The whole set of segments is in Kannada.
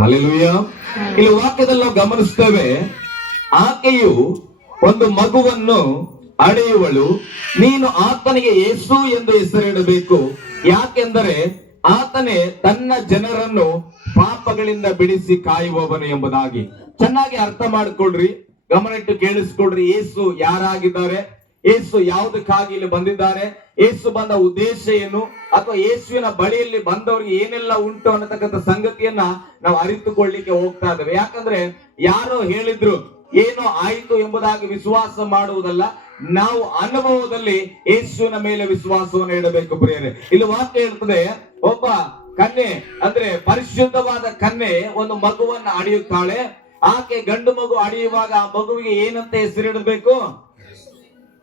ಹಲ್ಲೆಲೂಯ. ಇಲ್ಲಿ ವಾಕ್ಯದಲ್ಲಿ ನಾವು ಗಮನಿಸ್ತೇವೆ, ಆಕೆಯು ಒಂದು ಮಗುವನ್ನು ಅಳೆಯುವಳು, ನೀನು ಆತನಿಗೆ ಯೇಸು ಎಂದು ಹೆಸರಿಡಬೇಕು, ಯಾಕೆಂದರೆ ಆತನೇ ತನ್ನ ಜನರನ್ನು ಪಾಪಗಳಿಂದ ಬಿಡಿಸಿ ಕಾಯುವವನು ಎಂಬುದಾಗಿ. ಚೆನ್ನಾಗಿ ಅರ್ಥ ಮಾಡಿಕೊಳ್ರಿ, ಗಮನ ಇಟ್ಟು ಕೇಳಿಸ್ಕೊಳ್ರಿ. ಯೇಸು ಯಾರಾಗಿದ್ದಾರೆ, ಯೇಸು ಯಾವುದಕ್ಕಾಗಿ ಇಲ್ಲಿ ಬಂದಿದ್ದಾರೆ, ಯೇಸು ಬಂದ ಉದ್ದೇಶ ಏನು, ಅಥವಾ ಯೇಸುವಿನ ಬಳಿಯಲ್ಲಿ ಬಂದವರಿಗೆ ಏನೆಲ್ಲ ಉಂಟು ಅನ್ನತಕ್ಕಂಥ ಸಂಗತಿಯನ್ನ ನಾವು ಅರಿತುಕೊಳ್ಳಿಕ್ಕೆ ಹೋಗ್ತಾ ಇದ್ದೇವೆ. ಯಾಕಂದ್ರೆ ಯಾರೋ ಹೇಳಿದ್ರು ಏನೋ ಆಯಿತು ಎಂಬುದಾಗಿ ವಿಶ್ವಾಸ ಮಾಡುವುದಲ್ಲ, ನಾವು ಅನುಭವದಲ್ಲಿ ಯೇಸುವಿನ ಮೇಲೆ ವಿಶ್ವಾಸವನ್ನು ಇಡಬೇಕು ಪ್ರಿಯರೇ. ಇಲ್ಲಿ ವಾಕ್ಯ ಹೇಳ್ತದೆ, ಒಬ್ಬ ಕನ್ಯೆ ಅಂದ್ರೆ ಪರಿಶುದ್ಧವಾದ ಕನ್ಯೆ ಒಂದು ಮಗುವನ್ನ ಅಡಿಯುತ್ತಾಳೆ. ಆಕೆ ಗಂಡು ಮಗು ಅಡಿಯುವಾಗ ಆ ಮಗುವಿಗೆ ಏನಂತ ಹೆಸರಿಡಬೇಕು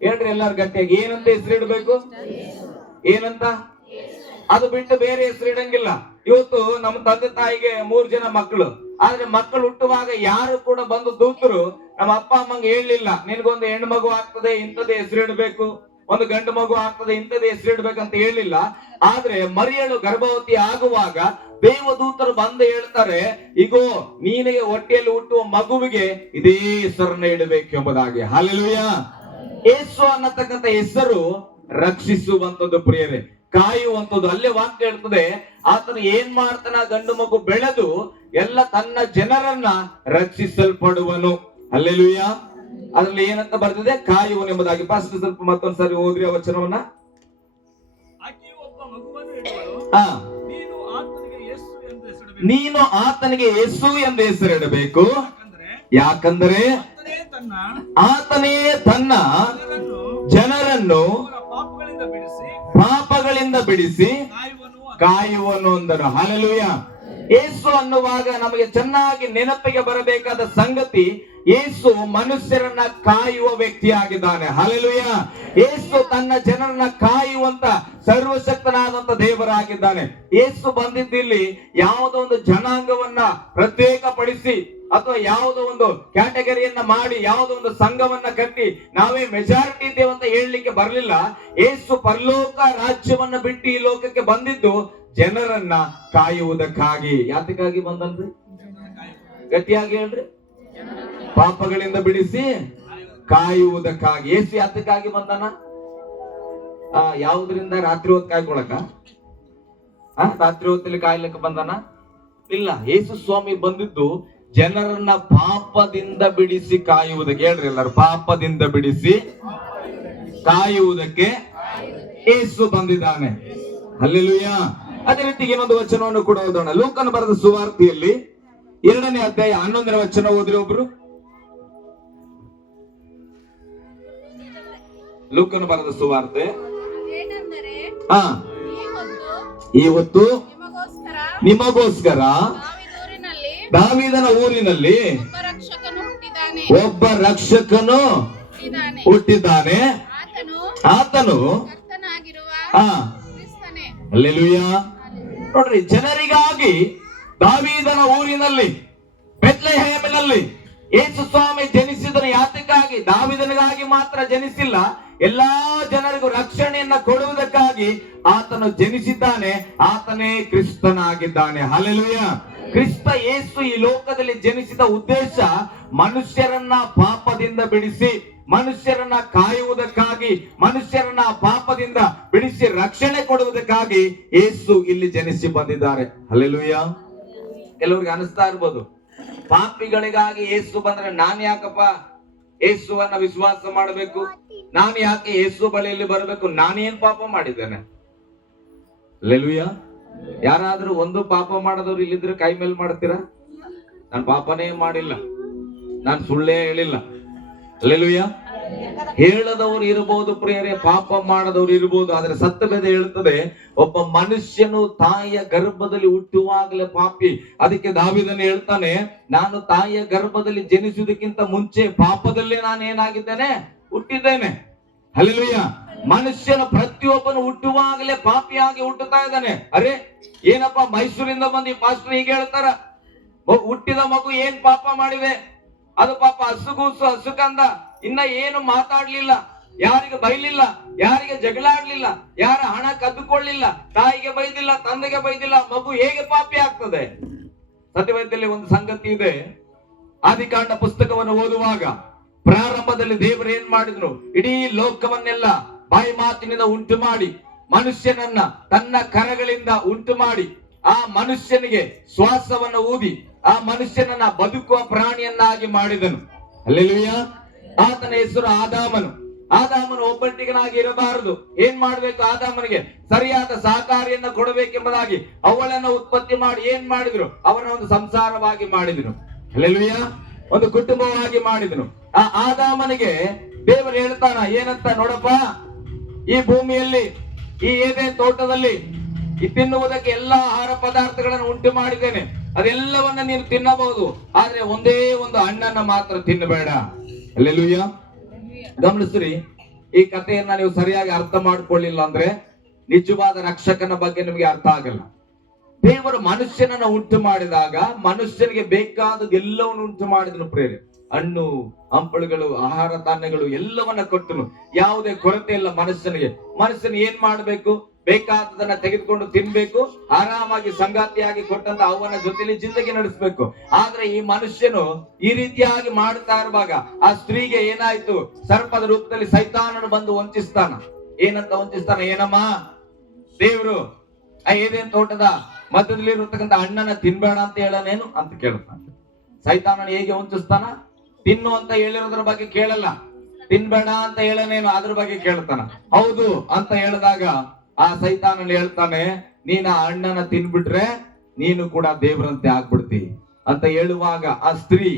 ಹೇಳ್ರಿ ಎಲ್ಲಾರು ಗಟ್ಟಿಯಾಗಿ, ಏನಂತ ಹೆಸರಿಡಬೇಕು? ಏನಂತ? ಅದು ಬಿಟ್ಟು ಬೇರೆ ಹೆಸರಿಡಂಗಿಲ್ಲ. ಇವತ್ತು ನಮ್ಮ ತಂದೆ ತಾಯಿಗೆ 3 ಜನ ಮಕ್ಕಳು, ಆದ್ರೆ ಮಕ್ಕಳು ಹುಟ್ಟುವಾಗ ಯಾರು ಕೂಡ ಬಂದು ದೂತರು ನಮ್ಮ ಅಪ್ಪ ಅಮ್ಮಂಗೆ ಹೇಳಲಿಲ್ಲ, ನಿನ್ಗೊಂದು ಹೆಣ್ಣು ಮಗು ಆಗ್ತದೆ ಇಂಥದ್ದೇ ಹೆಸರಿಡಬೇಕು, ಒಂದು ಗಂಡು ಮಗು ಆಗ್ತದೆ ಇಂಥದ್ದೇ ಹೆಸರಿಡ್ಬೇಕಂತ ಹೇಳಿಲ್ಲ. ಆದ್ರೆ ಮರಿಯಳು ಗರ್ಭವತಿ ಆಗುವಾಗ ದೇವದೂತರು ಬಂದು ಹೇಳ್ತಾರೆ, ಇಗೋ ನಿನಗೆ ಹೊಟ್ಟೆಯಲ್ಲಿ ಹುಟ್ಟುವ ಮಗುವಿಗೆ ಇದೇ ಹೆಸರನ್ನ ಇಡಬೇಕು ಎಂಬುದಾಗಿ. ಹಲ್ಲೆಲೂಯಾ. ಯೇಸು ಅನ್ನತಕ್ಕಂಥ ಹೆಸರು ರಕ್ಷಿಸುವಂತದ್ದು ಪ್ರಿಯರೇ, ಕಾಯುವಂತದ್ದು. ಅಲ್ಲೇ ವಾಕ್ಯ ಹೇಳ್ತದೆ, ಆತನು ಏನ್ ಮಾಡ್ತಾನ, ಗಂಡು ಮಗು ಬೆಳೆದು ಎಲ್ಲ ತನ್ನ ಜನರನ್ನ ರಕ್ಷಿಸಲ್ಪಡುವನು. ಹಲ್ಲೆಲೂಯಾ. ಅದ್ರಲ್ಲಿ ಏನಂತ ಬರ್ತಿದೆ? ಕಾಯುವನು ಎಂಬುದಾಗಿ. ಫಸ್ಟ್ ಸ್ವಲ್ಪ ಮತ್ತೊಂದ್ಸರಿ ಓದ್ರಿ ಆ ವಚನವನ್ನ. ನೀನು ಆತನಿಗೆ ಯೇಸು ಎಂದು ಹೆಸರಿಡಬೇಕು, ಯಾಕಂದರೆ ಆತನೇ ತನ್ನ ಜನರನ್ನು ಪಾಪಗಳಿಂದ ಬಿಡಿಸಿ ಕಾಯುವನು ಅಂದನು. ಹಲ್ಲೆಲೂಯಾ. ಯೇಸು ಅನ್ನುವಾಗ ನಮಗೆ ಚೆನ್ನಾಗಿ ನೆನಪಿಗೆ ಬರಬೇಕಾದ ಸಂಗತಿ, ಯೇಸು ಮನುಷ್ಯರನ್ನ ಕಾಯುವ ವ್ಯಕ್ತಿಯಾಗಿದ್ದಾನೆ. ಹಲ್ಲೆಲೂಯಾ. ಯೇಸು ತನ್ನ ಜನರನ್ನ ಕಾಯುವಂತ ಸರ್ವಶಕ್ತನಾದಂತ ದೇವರಾಗಿದ್ದಾನೆ. ಯೇಸು ಬಂದಿದ್ದಿಲ್ಲಿ ಯಾವುದೋ ಒಂದು ಜನಾಂಗವನ್ನ ಪ್ರತ್ಯೇಕಪಡಿಸಿ ಅಥವಾ ಯಾವುದೋ ಒಂದು ಕ್ಯಾಟಗರಿಯನ್ನ ಮಾಡಿ ಯಾವುದೋ ಒಂದು ಸಂಘವನ್ನ ಕಟ್ಟಿ ನಾವೇ ಮೆಜಾರಿಟಿ ಇದ್ದೇವೆ ಅಂತ ಹೇಳಲಿಕ್ಕೆ ಬರಲಿಲ್ಲ. ಯೇಸು ಪರಲೋಕ ರಾಜ್ಯವನ್ನ ಬಿಟ್ಟು ಈ ಲೋಕಕ್ಕೆ ಬಂದಿದ್ದು ಜನರನ್ನ ಕಾಯುವುದಕ್ಕಾಗಿ. ಯಾತಕ್ಕಾಗಿ ಬಂದಲ್ರಿ? ಗಟ್ಟಿಯಾಗಿ ಹೇಳ್ರಿ. ಪಾಪಗಳಿಂದ ಬಿಡಿಸಿ ಕಾಯುವುದಕ್ಕಾಗಿ. ಯೇಸು ಯಾತಕ್ಕಾಗಿ ಬಂದನ? ಯಾವುದರಿಂದ? ರಾತ್ರಿ ಹೊತ್ತು ಕಾಯ್ಕೊಳಕ? ರಾತ್ರಿ ಹೊತ್ತಲ್ಲಿ ಕಾಯ್ಲಿಕ್ಕೆ ಬಂದನ? ಇಲ್ಲ. ಯೇಸು ಸ್ವಾಮಿ ಬಂದಿದ್ದು ಜನರನ್ನ ಪಾಪದಿಂದ ಬಿಡಿಸಿ ಕಾಯುವುದಕ್ಕೆ. ಹೇಳ್ರಿ ಎಲ್ಲರೂ, ಪಾಪದಿಂದ ಬಿಡಿಸಿ ಕಾಯುವುದಕ್ಕೆ ಯೇಸು ಬಂದಿದ್ದಾನೆ. ಹಲ್ಲೆಲೂಯಾ. ಅದೇ ರೀತಿಗೆ ಇನ್ನೊಂದು ವಚನವನ್ನು ಕೂಡ ಓದೋಣ. ಲೂಕನ ಬರೆದ ಸುವಾರ್ತೆಯಲ್ಲಿ 2ನೇ ಅಧ್ಯಾಯ 11ನೇ ವಚನ ಓದ್ರಿ ಒಬ್ರು. ಲೂಕನ ಬರೆದ ಸುವಾರ್ತೆ. ಈ ಹೊತ್ತು ನಿಮಗೋಸ್ಕರ ದಾವೀದನ ಊರಿನಲ್ಲಿ ಒಬ್ಬ ರಕ್ಷಕನು ಹುಟ್ಟಿದ್ದಾನೆ, ಆತನು ಹಲ್ಲೆಲೂಯಾ. ನೋಡ್ರಿ, ಜನರಿಗಾಗಿ ದಾವೀದನ ಊರಿನಲ್ಲಿ ಬೆತ್ಲೆಹೇಮಿನಲ್ಲಿ ಯೇಸು ಸ್ವಾಮಿ ಜನಿಸಿದನು. ಯಾತಕ್ಕಾಗಿ? ದಾವೀದನಿಗಾಗಿ ಮಾತ್ರ ಜನಿಸಿಲ್ಲ, ಎಲ್ಲಾ ಜನರಿಗೂ ರಕ್ಷಣೆಯನ್ನ ಕೊಡುವುದಕ್ಕಾಗಿ ಆತನು ಜನಿಸಿದ್ದಾನೆ. ಆತನೇ ಕ್ರಿಸ್ತನಾಗಿದ್ದಾನೆ. ಹಲ್ಲೆಲೂಯಾ. ಕ್ರಿಸ್ತ ಯೇಸು ಈ ಲೋಕದಲ್ಲಿ ಜನಿಸಿದ ಉದ್ದೇಶ ಮನುಷ್ಯರನ್ನ ಪಾಪದಿಂದ ಬಿಡಿಸಿ, ಮನುಷ್ಯರನ್ನ ಕಾಯುವುದಕ್ಕಾಗಿ, ಮನುಷ್ಯರನ್ನ ಪಾಪದಿಂದ ಬಿಡಿಸಿ ರಕ್ಷಣೆ ಕೊಡುವುದಕ್ಕಾಗಿ ಯೇಸು ಇಲ್ಲಿ ಜನಿಸಿ ಬಂದಿದ್ದಾರೆ. ಹಲ್ಲೆಲೂಯಾ. ಕೆಲವರಿಗೆ ಅನಿಸ್ತಾ ಇರ್ಬೋದು, ಪಾಪಿಗಳಿಗಾಗಿ ಯೇಸು ಬಂದ್ರೆ ನಾನು ಯಾಕಪ್ಪ ಯೇಸುವನ್ನ ವಿಶ್ವಾಸ ಮಾಡಬೇಕು, ನಾನು ಯಾಕೆ ಯೇಸು ಬಳಿಯಲ್ಲಿ ಬರಬೇಕು, ನಾನೇನ್ ಪಾಪ ಮಾಡಿದ್ದೇನೆ? ಹಲ್ಲೆಲೂಯಾ. ಯಾರಾದ್ರೂ ಒಂದು ಪಾಪ ಮಾಡದವ್ರು ಇಲ್ಲಿದ್ರೆ ಕೈ ಮೇಲೆ ಮಾಡ್ತೀರಾ? ನಾನು ಪಾಪನೇ ಮಾಡಿಲ್ಲ, ನಾನು ಸುಳ್ಳೇ ಹೇಳಿಲ್ಲ. ಹಲ್ಲೆಲೂಯಾ. ಹೇಳದವರು ಇರಬಹುದು ಪ್ರಿಯರೇ, ಪಾಪ ಮಾಡದವ್ರು ಇರಬಹುದು. ಆದ್ರೆ ಸತ್ಯವೇದ ಹೇಳುತ್ತದೆ, ಒಬ್ಬ ಮನುಷ್ಯನು ತಾಯಿಯ ಗರ್ಭದಲ್ಲಿ ಹುಟ್ಟುವಾಗಲೇ ಪಾಪಿ. ಅದಕ್ಕೆ ದಾವೀದನು ಹೇಳ್ತಾನೆ, ನಾನು ತಾಯಿಯ ಗರ್ಭದಲ್ಲಿ ಜನಿಸುವುದಕ್ಕಿಂತ ಮುಂಚೆ ಪಾಪದಲ್ಲೇ ನಾನು ಏನಾಗಿದ್ದೇನೆ? ಹುಟ್ಟಿದ್ದೇನೆ. ಹಲ್ಲೆಲೂಯಾ. ಮನುಷ್ಯನ ಪ್ರತಿಯೊಬ್ಬನು ಹುಟ್ಟುವಾಗಲೇ ಪಾಪಿಯಾಗಿ ಹುಟ್ಟುತ್ತಾ ಇದ್ದಾನೆ. ಅರೆ ಏನಪ್ಪ ಮೈಸೂರಿಂದ ಬಂದು ಪಾಸ್ಟರ್ ಹೀಗೆ ಹೇಳ್ತಾರ, ಹುಟ್ಟಿದ ಮಗು ಏನ್ ಪಾಪ ಮಾಡಿದೆ? ಅದು ಪಾಪ ಹಸುಗೂಸು ಹಸುಕಂದ, ಇನ್ನ ಏನು ಮಾತಾಡ್ಲಿಲ್ಲ, ಯಾರಿಗೆ ಬೈಲಿಲ್ಲ, ಯಾರಿಗೆ ಜಗಳಾಡ್ಲಿಲ್ಲ, ಯಾರ ಹಣ ಕದ್ದುಕೊಳ್ಳಿಲ್ಲ, ತಾಯಿಗೆ ಬೈದಿಲ್ಲ, ತಂದೆಗೆ ಬೈದಿಲ್ಲ, ಮಗು ಹೇಗೆ ಪಾಪಿ ಆಗ್ತದೆ? ಸತ್ಯವೇದದಲ್ಲಿ ಒಂದು ಸಂಗತಿ ಇದೆ. ಆದಿಕಾಂಡ ಪುಸ್ತಕವನ್ನು ಓದುವಾಗ ಪ್ರಾರಂಭದಲ್ಲಿ ದೇವರು ಏನ್ ಮಾಡಿದ್ರು? ಇಡೀ ಲೋಕವನ್ನೆಲ್ಲ ಬಾಯಿ ಮಾತಿನಿಂದ ಉಂಟು ಮಾಡಿ, ಮನುಷ್ಯನನ್ನ ತನ್ನ ಕರಗಳಿಂದ ಉಂಟು ಮಾಡಿ, ಆ ಮನುಷ್ಯನಿಗೆ ಶ್ವಾಸವನ್ನು ಊದಿ ಆ ಮನುಷ್ಯನನ್ನ ಬದುಕುವ ಪ್ರಾಣಿಯನ್ನಾಗಿ ಮಾಡಿದನು. ಹಲ್ಲೆಲೂಯಾ. ಆತನ ಹೆಸರು ಆದಾಮನು. ಆದಾಮನು ಒಬ್ಬಂಟಿಗನಾಗಿ ಇರಬಾರದು. ಏನ್ ಮಾಡ್ಬೇಕು? ಆದಾಮನಿಗೆ ಸರಿಯಾದ ಸಹಕಾರಿಯನ್ನ ಕೊಡಬೇಕೆಂಬುದಾಗಿ ಅವಳನ್ನು ಉತ್ಪತ್ತಿ ಮಾಡಿ ಏನ್ ಮಾಡಿದ್ರು? ಅವನ ಒಂದು ಸಂಸಾರವಾಗಿ ಮಾಡಿದನು. ಹಲ್ಲೆಲೂಯಾ. ಒಂದು ಕುಟುಂಬವಾಗಿ ಮಾಡಿದನು. ಆ ಆದಾಮನಿಗೆ ದೇವರು ಹೇಳ್ತಾನ ಏನಂತ? ನೋಡಪ್ಪ, ಈ ಭೂಮಿಯಲ್ಲಿ, ಈ ಏದೇನ್ ತೋಟದಲ್ಲಿ ತಿನ್ನುವುದಕ್ಕೆ ಎಲ್ಲಾ ಆಹಾರ ಪದಾರ್ಥಗಳನ್ನು ಉಂಟು ಮಾಡಿದ್ದೇನೆ, ಅದೆಲ್ಲವನ್ನ ನೀನು ತಿನ್ನಬಹುದು, ಆದ್ರೆ ಒಂದೇ ಒಂದು ಹಣ್ಣನ್ನ ಮಾತ್ರ ತಿನ್ನಬೇಡ. ಹಲ್ಲೆಲೂಯಾ. ಗಮನಿಸ್ರಿ, ಈ ಕಥೆಯನ್ನ ನೀವು ಸರಿಯಾಗಿ ಅರ್ಥ ಮಾಡ್ಕೊಳ್ಳಿಲ್ಲ ಅಂದ್ರೆ ನಿಜವಾದ ರಕ್ಷಕನ ಬಗ್ಗೆ ನಿಮಗೆ ಅರ್ಥ ಆಗಲ್ಲ. ದೇವರು ಮನುಷ್ಯನನ್ನ ಉಂಟು ಮಾಡಿದಾಗ ಮನುಷ್ಯನಿಗೆ ಬೇಕಾದದ್ದು ಎಲ್ಲವನ್ನು ಉಂಟು ಮಾಡಿದನು. ಪ್ರೇರೆ, ಹಣ್ಣು ಹಂಪಳುಗಳು, ಆಹಾರ ಧಾನ್ಯಗಳು ಎಲ್ಲವನ್ನ ಕೊಟ್ಟನು. ಯಾವುದೇ ಕೊರತೆ ಇಲ್ಲ ಮನುಷ್ಯನಿಗೆ. ಮನುಷ್ಯನ ಏನ್ ಮಾಡ್ಬೇಕು? ಬೇಕಾದದನ್ನ ತೆಗೆದುಕೊಂಡು ತಿನ್ಬೇಕು, ಆರಾಮಾಗಿ ಸಂಗಾತಿಯಾಗಿ ಕೊಟ್ಟಂತ ಅವನ ಜೊತೆಲಿ ಜಿಂದಗಿ ನಡೆಸಬೇಕು. ಆದ್ರೆ ಈ ಮನುಷ್ಯನು ಈ ರೀತಿಯಾಗಿ ಮಾಡ್ತಾ ಇರುವಾಗ ಆ ಸ್ತ್ರೀಗೆ ಏನಾಯ್ತು? ಸರ್ಪದ ರೂಪದಲ್ಲಿ ಸೈತಾನನು ಬಂದು ವಂಚಿಸ್ತಾನ. ಏನಂತ ವಂಚಿಸ್ತಾನ? ಏನಮ್ಮ, ದೇವ್ರು ಆ ಏದೇನ್ ತೋಟದ ಮಧ್ಯದಲ್ಲಿ ಇರತಕ್ಕಂಥ ಹಣ್ಣನ್ನ ತಿನ್ಬೇಡ ಅಂತ ಹೇಳನೇನು ಅಂತ ಕೇಳ್ತಾನ. ಸೈತಾನನು ಹೇಗೆ ವಂಚಿಸ್ತಾನ? ತಿನ್ನು ಅಂತ ಹೇಳಿರೋದ್ರ ಬಗ್ಗೆ ಕೇಳಲ್ಲ, ತಿನ್ಬೇಡ ಅಂತ ಹೇಳನೇನು ಅದ್ರ ಬಗ್ಗೆ ಕೇಳ್ತಾನ. ಹೌದು ಅಂತ ಹೇಳಿದಾಗ ಆ ಸೈತಾನನು ಹೇಳ್ತಾನೆ, ನೀನ ಆ ಹಣ್ಣನ್ನ ತಿನ್ಬಿಟ್ರೆ ನೀನು ಕೂಡ ದೇವರಂತೆ ಆಗ್ಬಿಡ್ತಿ ಅಂತ ಹೇಳುವಾಗ ಆ ಸ್ತ್ರೀ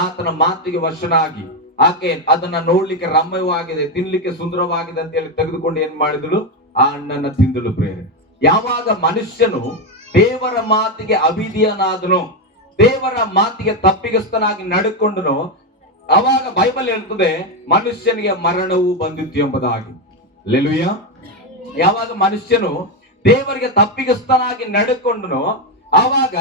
ಆತನ ಮಾತಿಗೆ ವಶನಾಗಿ ಆಕೆ ಅದನ್ನ ನೋಡ್ಲಿಕ್ಕೆ ರಮ್ಯವಾಗಿದೆ, ತಿನ್ಲಿಕ್ಕೆ ಸುಂದರವಾಗಿದೆ ಅಂತ ಹೇಳಿ ತೆಗೆದುಕೊಂಡು ಏನ್ ಮಾಡಿದಳು? ಆ ಹಣ್ಣನ್ನ ತಿಂದಳು. ಪ್ರೇರೆ, ಯಾವಾಗ ಮನುಷ್ಯನು ದೇವರ ಮಾತಿಗೆ ಅವಿಧಿಯನಾದನು, ದೇವರ ಮಾತಿಗೆ ತಪ್ಪಿಗಸ್ತನಾಗಿ ನಡ್ಕೊಂಡನು, ಅವಾಗ ಬೈಬಲ್ ಹೇಳ್ತದೆ ಮನುಷ್ಯನಿಗೆ ಮರಣವು ಬಂದಿತ್ತು ಎಂಬುದಾಗಿ. ಹಲ್ಲೆಲೂಯಾ. ಯಾವಾಗ ಮನುಷ್ಯನು ದೇವರಿಗೆ ತಪ್ಪಿಗಸ್ತನಾಗಿ ನಡೆಕೊಂಡನು ಆವಾಗ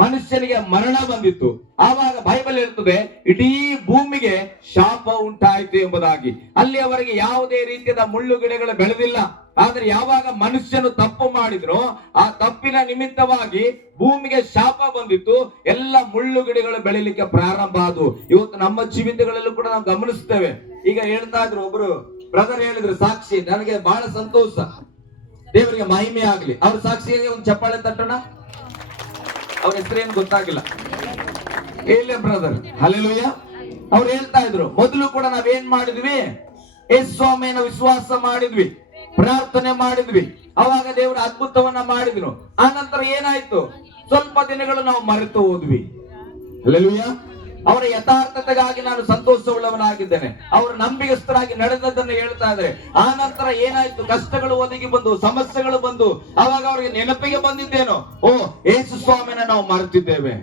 ಮನುಷ್ಯನಿಗೆ ಮರಣ ಬಂದಿತ್ತು. ಆವಾಗ ಬೈಬಲ್ ಹೇಳ್ತದೆ ಇಡೀ ಭೂಮಿಗೆ ಶಾಪ ಉಂಟಾಯಿತು ಎಂಬುದಾಗಿ. ಅಲ್ಲಿ ಅವರಿಗೆ ಯಾವುದೇ ರೀತಿಯ ಮುಳ್ಳು ಗಿಡಗಳು ಬೆಳೆದಿಲ್ಲ. ಆದ್ರೆ ಯಾವಾಗ ಮನುಷ್ಯನು ತಪ್ಪು ಮಾಡಿದ್ರು ಆ ತಪ್ಪಿನ ನಿಮಿತ್ತವಾಗಿ ಭೂಮಿಗೆ ಶಾಪ ಬಂದಿತ್ತು. ಎಲ್ಲ ಮುಳ್ಳು ಗಿಡಗಳು ಬೆಳಿಲಿಕ್ಕೆ ಪ್ರಾರಂಭ ಆದವು. ಇವತ್ತು ನಮ್ಮ ಜೀವಿತಗಳಲ್ಲೂ ಕೂಡ ನಾವು ಗಮನಿಸ್ತೇವೆ. ಈಗ ಹೇಳ್ತಾ ಇದ್ರು, ಒಬ್ರು ಬ್ರದರ್ ಹೇಳಿದ್ರು ಸಾಕ್ಷಿ, ನನಗೆ ಬಹಳ ಸಂತೋಷ, ದೇವರಿಗೆ ಮಹಿಮೆ ಆಗ್ಲಿ. ಅವ್ರ ಸಾಕ್ಷಿಗೆ ಒಂದು ಚಪ್ಪಾಳೆ ತಟ್ಟೋಣ. ಅವ್ರ ಹೆಸರೇನು ಗೊತ್ತಾಗಿಲ್ಲ, ಏಲೆ ಬ್ರದರ್. ಹಲ್ಲೆಲೂಯಾ. ಅವ್ರು ಹೇಳ್ತಾ ಇದ್ರು, ಮೊದಲು ಕೂಡ ನಾವೇನ್ ಮಾಡಿದ್ವಿ? ಯೇಸು ಸ್ವಾಮಿಯನ್ನ ವಿಶ್ವಾಸ ಮಾಡಿದ್ವಿ, ಪ್ರಾರ್ಥನೆ ಮಾಡಿದ್ವಿ, ಅವಾಗ ದೇವರ ಅದ್ಭುತವನ್ನ ಮಾಡಿದ್ರು. ಆ ನಂತರ ಏನಾಯ್ತು? ಸ್ವಲ್ಪ ದಿನಗಳು ನಾವು ಮರೆತು ಹೋದ್ವಿ. ಹಲ್ಲೆಲೂಯಾ. ಅವರ ಯಥಾರ್ಥತೆಗಾಗಿ ನಾನು ಸಂತೋಷವುಳ್ಳವನಾಗಿದ್ದೇನೆ, ಅವರು ನಂಬಿಗಸ್ತರಾಗಿ ನಡೆದದ್ದನ್ನು ಹೇಳ್ತಾ ಇದ್ದಾರೆ. ಆ ನಂತರ ಏನಾಯ್ತು? ಕಷ್ಟಗಳು ಒದಗಿ ಬಂದು, ಸಮಸ್ಯೆಗಳು ಬಂದು, ಅವಾಗ ಅವರಿಗೆ ನೆನಪಿಗೆ ಬಂದಿದ್ದೇನೋ, ಓ ಯೇಸು ಸ್ವಾಮಿನ ನಾವು ಮರೆತಿದ್ದೇವೆ.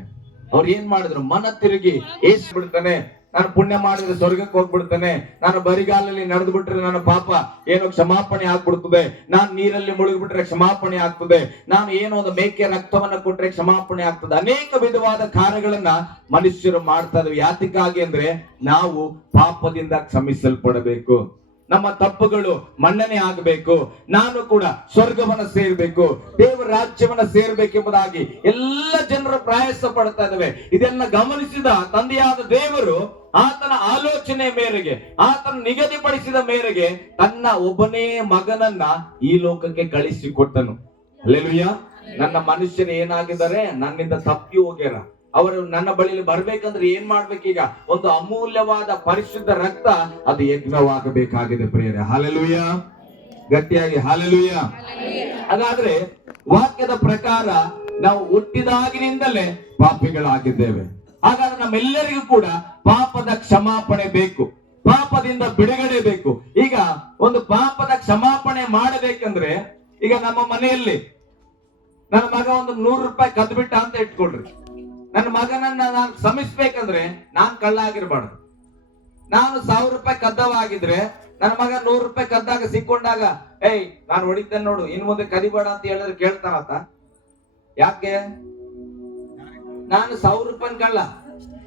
ಅವ್ರು ಏನ್ ಮಾಡಿದ್ರು? ಮನ ತಿರುಗಿ ಯೇಸು ಬಿಡ್ತಾನೆ, ನಾನು ಪುಣ್ಯ ಮಾಡಿದ್ರೆ ಸ್ವರ್ಗಕ್ಕೆ ಹೋಗ್ಬಿಡ್ತೇನೆ, ನಾನು ಬರಿಗಾಲಲ್ಲಿ ನಡೆದು ಬಿಟ್ರೆ ನನ್ನ ಪಾಪ ಏನೋ ಕ್ಷಮಾಪಣೆ ಆಗ್ಬಿಡ್ತದೆ, ನಾನು ನೀರಲ್ಲಿ ಮುಳುಗಿಬಿಟ್ರೆ ಕ್ಷಮಾಪಣೆ ಆಗ್ತದೆ, ನಾನು ಏನೋ ಒಂದು ಮೇಕೆ ರಕ್ತವನ್ನ ಕೊಟ್ರೆ ಕ್ಷಮಾಪಣೆ ಆಗ್ತದೆ. ಅನೇಕ ವಿಧವಾದ ಕಾರ್ಯಗಳನ್ನ ಮನುಷ್ಯರು ಮಾಡ್ತಾ ಇದ್ವಿ. ಯಾತಕ್ಕಾಗಿ ಅಂದ್ರೆ ನಾವು ಪಾಪದಿಂದ ಕ್ಷಮಿಸಲ್ಪಡಬೇಕು, ನಮ್ಮ ತಪ್ಪುಗಳು ಮನ್ನಣೆ ಆಗಬೇಕು, ನಾನು ಕೂಡ ಸ್ವರ್ಗವನ್ನ ಸೇರ್ಬೇಕು, ದೇವರ ರಾಜ್ಯವನ್ನ ಸೇರ್ಬೇಕೆಂಬುದಾಗಿ ಎಲ್ಲ ಜನರು ಪ್ರಯಾಸ ಪಡ್ತಾ ಇದ್ದಾವೆ. ಇದೆಲ್ಲ ಗಮನಿಸಿದ ತಂದೆಯಾದ ದೇವರು ಆತನ ಆಲೋಚನೆ ಮೇರೆಗೆ, ಆತನ ನಿಗದಿಪಡಿಸಿದ ಮೇರೆಗೆ ತನ್ನ ಒಬ್ಬನೇ ಮಗನನ್ನ ಈ ಲೋಕಕ್ಕೆ ಕಳಿಸಿಕೊಟ್ಟನು. ಹಲ್ಲೆಲೂಯಾ. ನನ್ನ ಮನುಷ್ಯರು ಏನಾಗಿದ್ದಾರೆ? ನನ್ನಿಂದ ತಪ್ಪಿ ಹೋಗ್ಯಾರ. ಅವರು ನನ್ನ ಬಳಿಯಲ್ಲಿ ಬರ್ಬೇಕಂದ್ರೆ ಏನ್ ಮಾಡ್ಬೇಕೀಗ? ಒಂದು ಅಮೂಲ್ಯವಾದ ಪರಿಶುದ್ಧ ರಕ್ತ, ಅದು ಯಜ್ಞವಾಗಬೇಕಾಗಿದೆ ಪ್ರಿಯರೇ. ಹಲ್ಲೆಲೂಯಾ. ಗಟ್ಟಿಯಾಗಿ ಹಲ್ಲೆಲೂಯಾ. ಹಾಗಾದ್ರೆ ವಾಕ್ಯದ ಪ್ರಕಾರ ನಾವು ಹುಟ್ಟಿದಾಗಿನಿಂದಲೇ ಪಾಪಿಗಳಾಗಿದ್ದೇವೆ. ಹಾಗಾದ್ರೆ ನಮ್ಮೆಲ್ಲರಿಗೂ ಕೂಡ ಪಾಪದ ಕ್ಷಮಾಪಣೆ ಬೇಕು, ಪಾಪದಿಂದ ಬಿಡುಗಡೆ ಬೇಕು. ಈಗ ಒಂದು ಪಾಪದ ಕ್ಷಮಾಪಣೆ ಮಾಡಬೇಕಂದ್ರೆ, ಈಗ ನಮ್ಮ ಮನೆಯಲ್ಲಿ ನನ್ನ ಮಗ ಒಂದು 100 ರೂಪಾಯಿ ಕದ್ಬಿಟ್ಟ ಅಂತ ಇಟ್ಕೊಳ್ರಿ, ನನ್ನ ಮಗನನ್ನ ನಾನು ಕ್ಷಮಿಸ್ಬೇಕಂದ್ರೆ ನಾನ್ ಕಳ್ಳ ಆಗಿರ್ಬಾರ್ದು. ನಾನು 1000 ರೂಪಾಯಿ ಕದ್ದವಾಗಿದ್ರೆ ನನ್ನ ಮಗ 100 ರೂಪಾಯಿ ಕದ್ದಾಗ ಸಿಕ್ಕೊಂಡಾಗ, ಏಯ್ ನಾನು ಹೊಡಿತೇನೆ ನೋಡು, ಇನ್ ಮುಂದೆ ಕದಿಬೇಡ ಅಂತ ಹೇಳಿದ್ರೆ ಕೇಳ್ತಾನತ್ತ? ಯಾಕೆ? ನಾನು 1000 ರೂಪಾಯಿ ಕಳ್ಳ,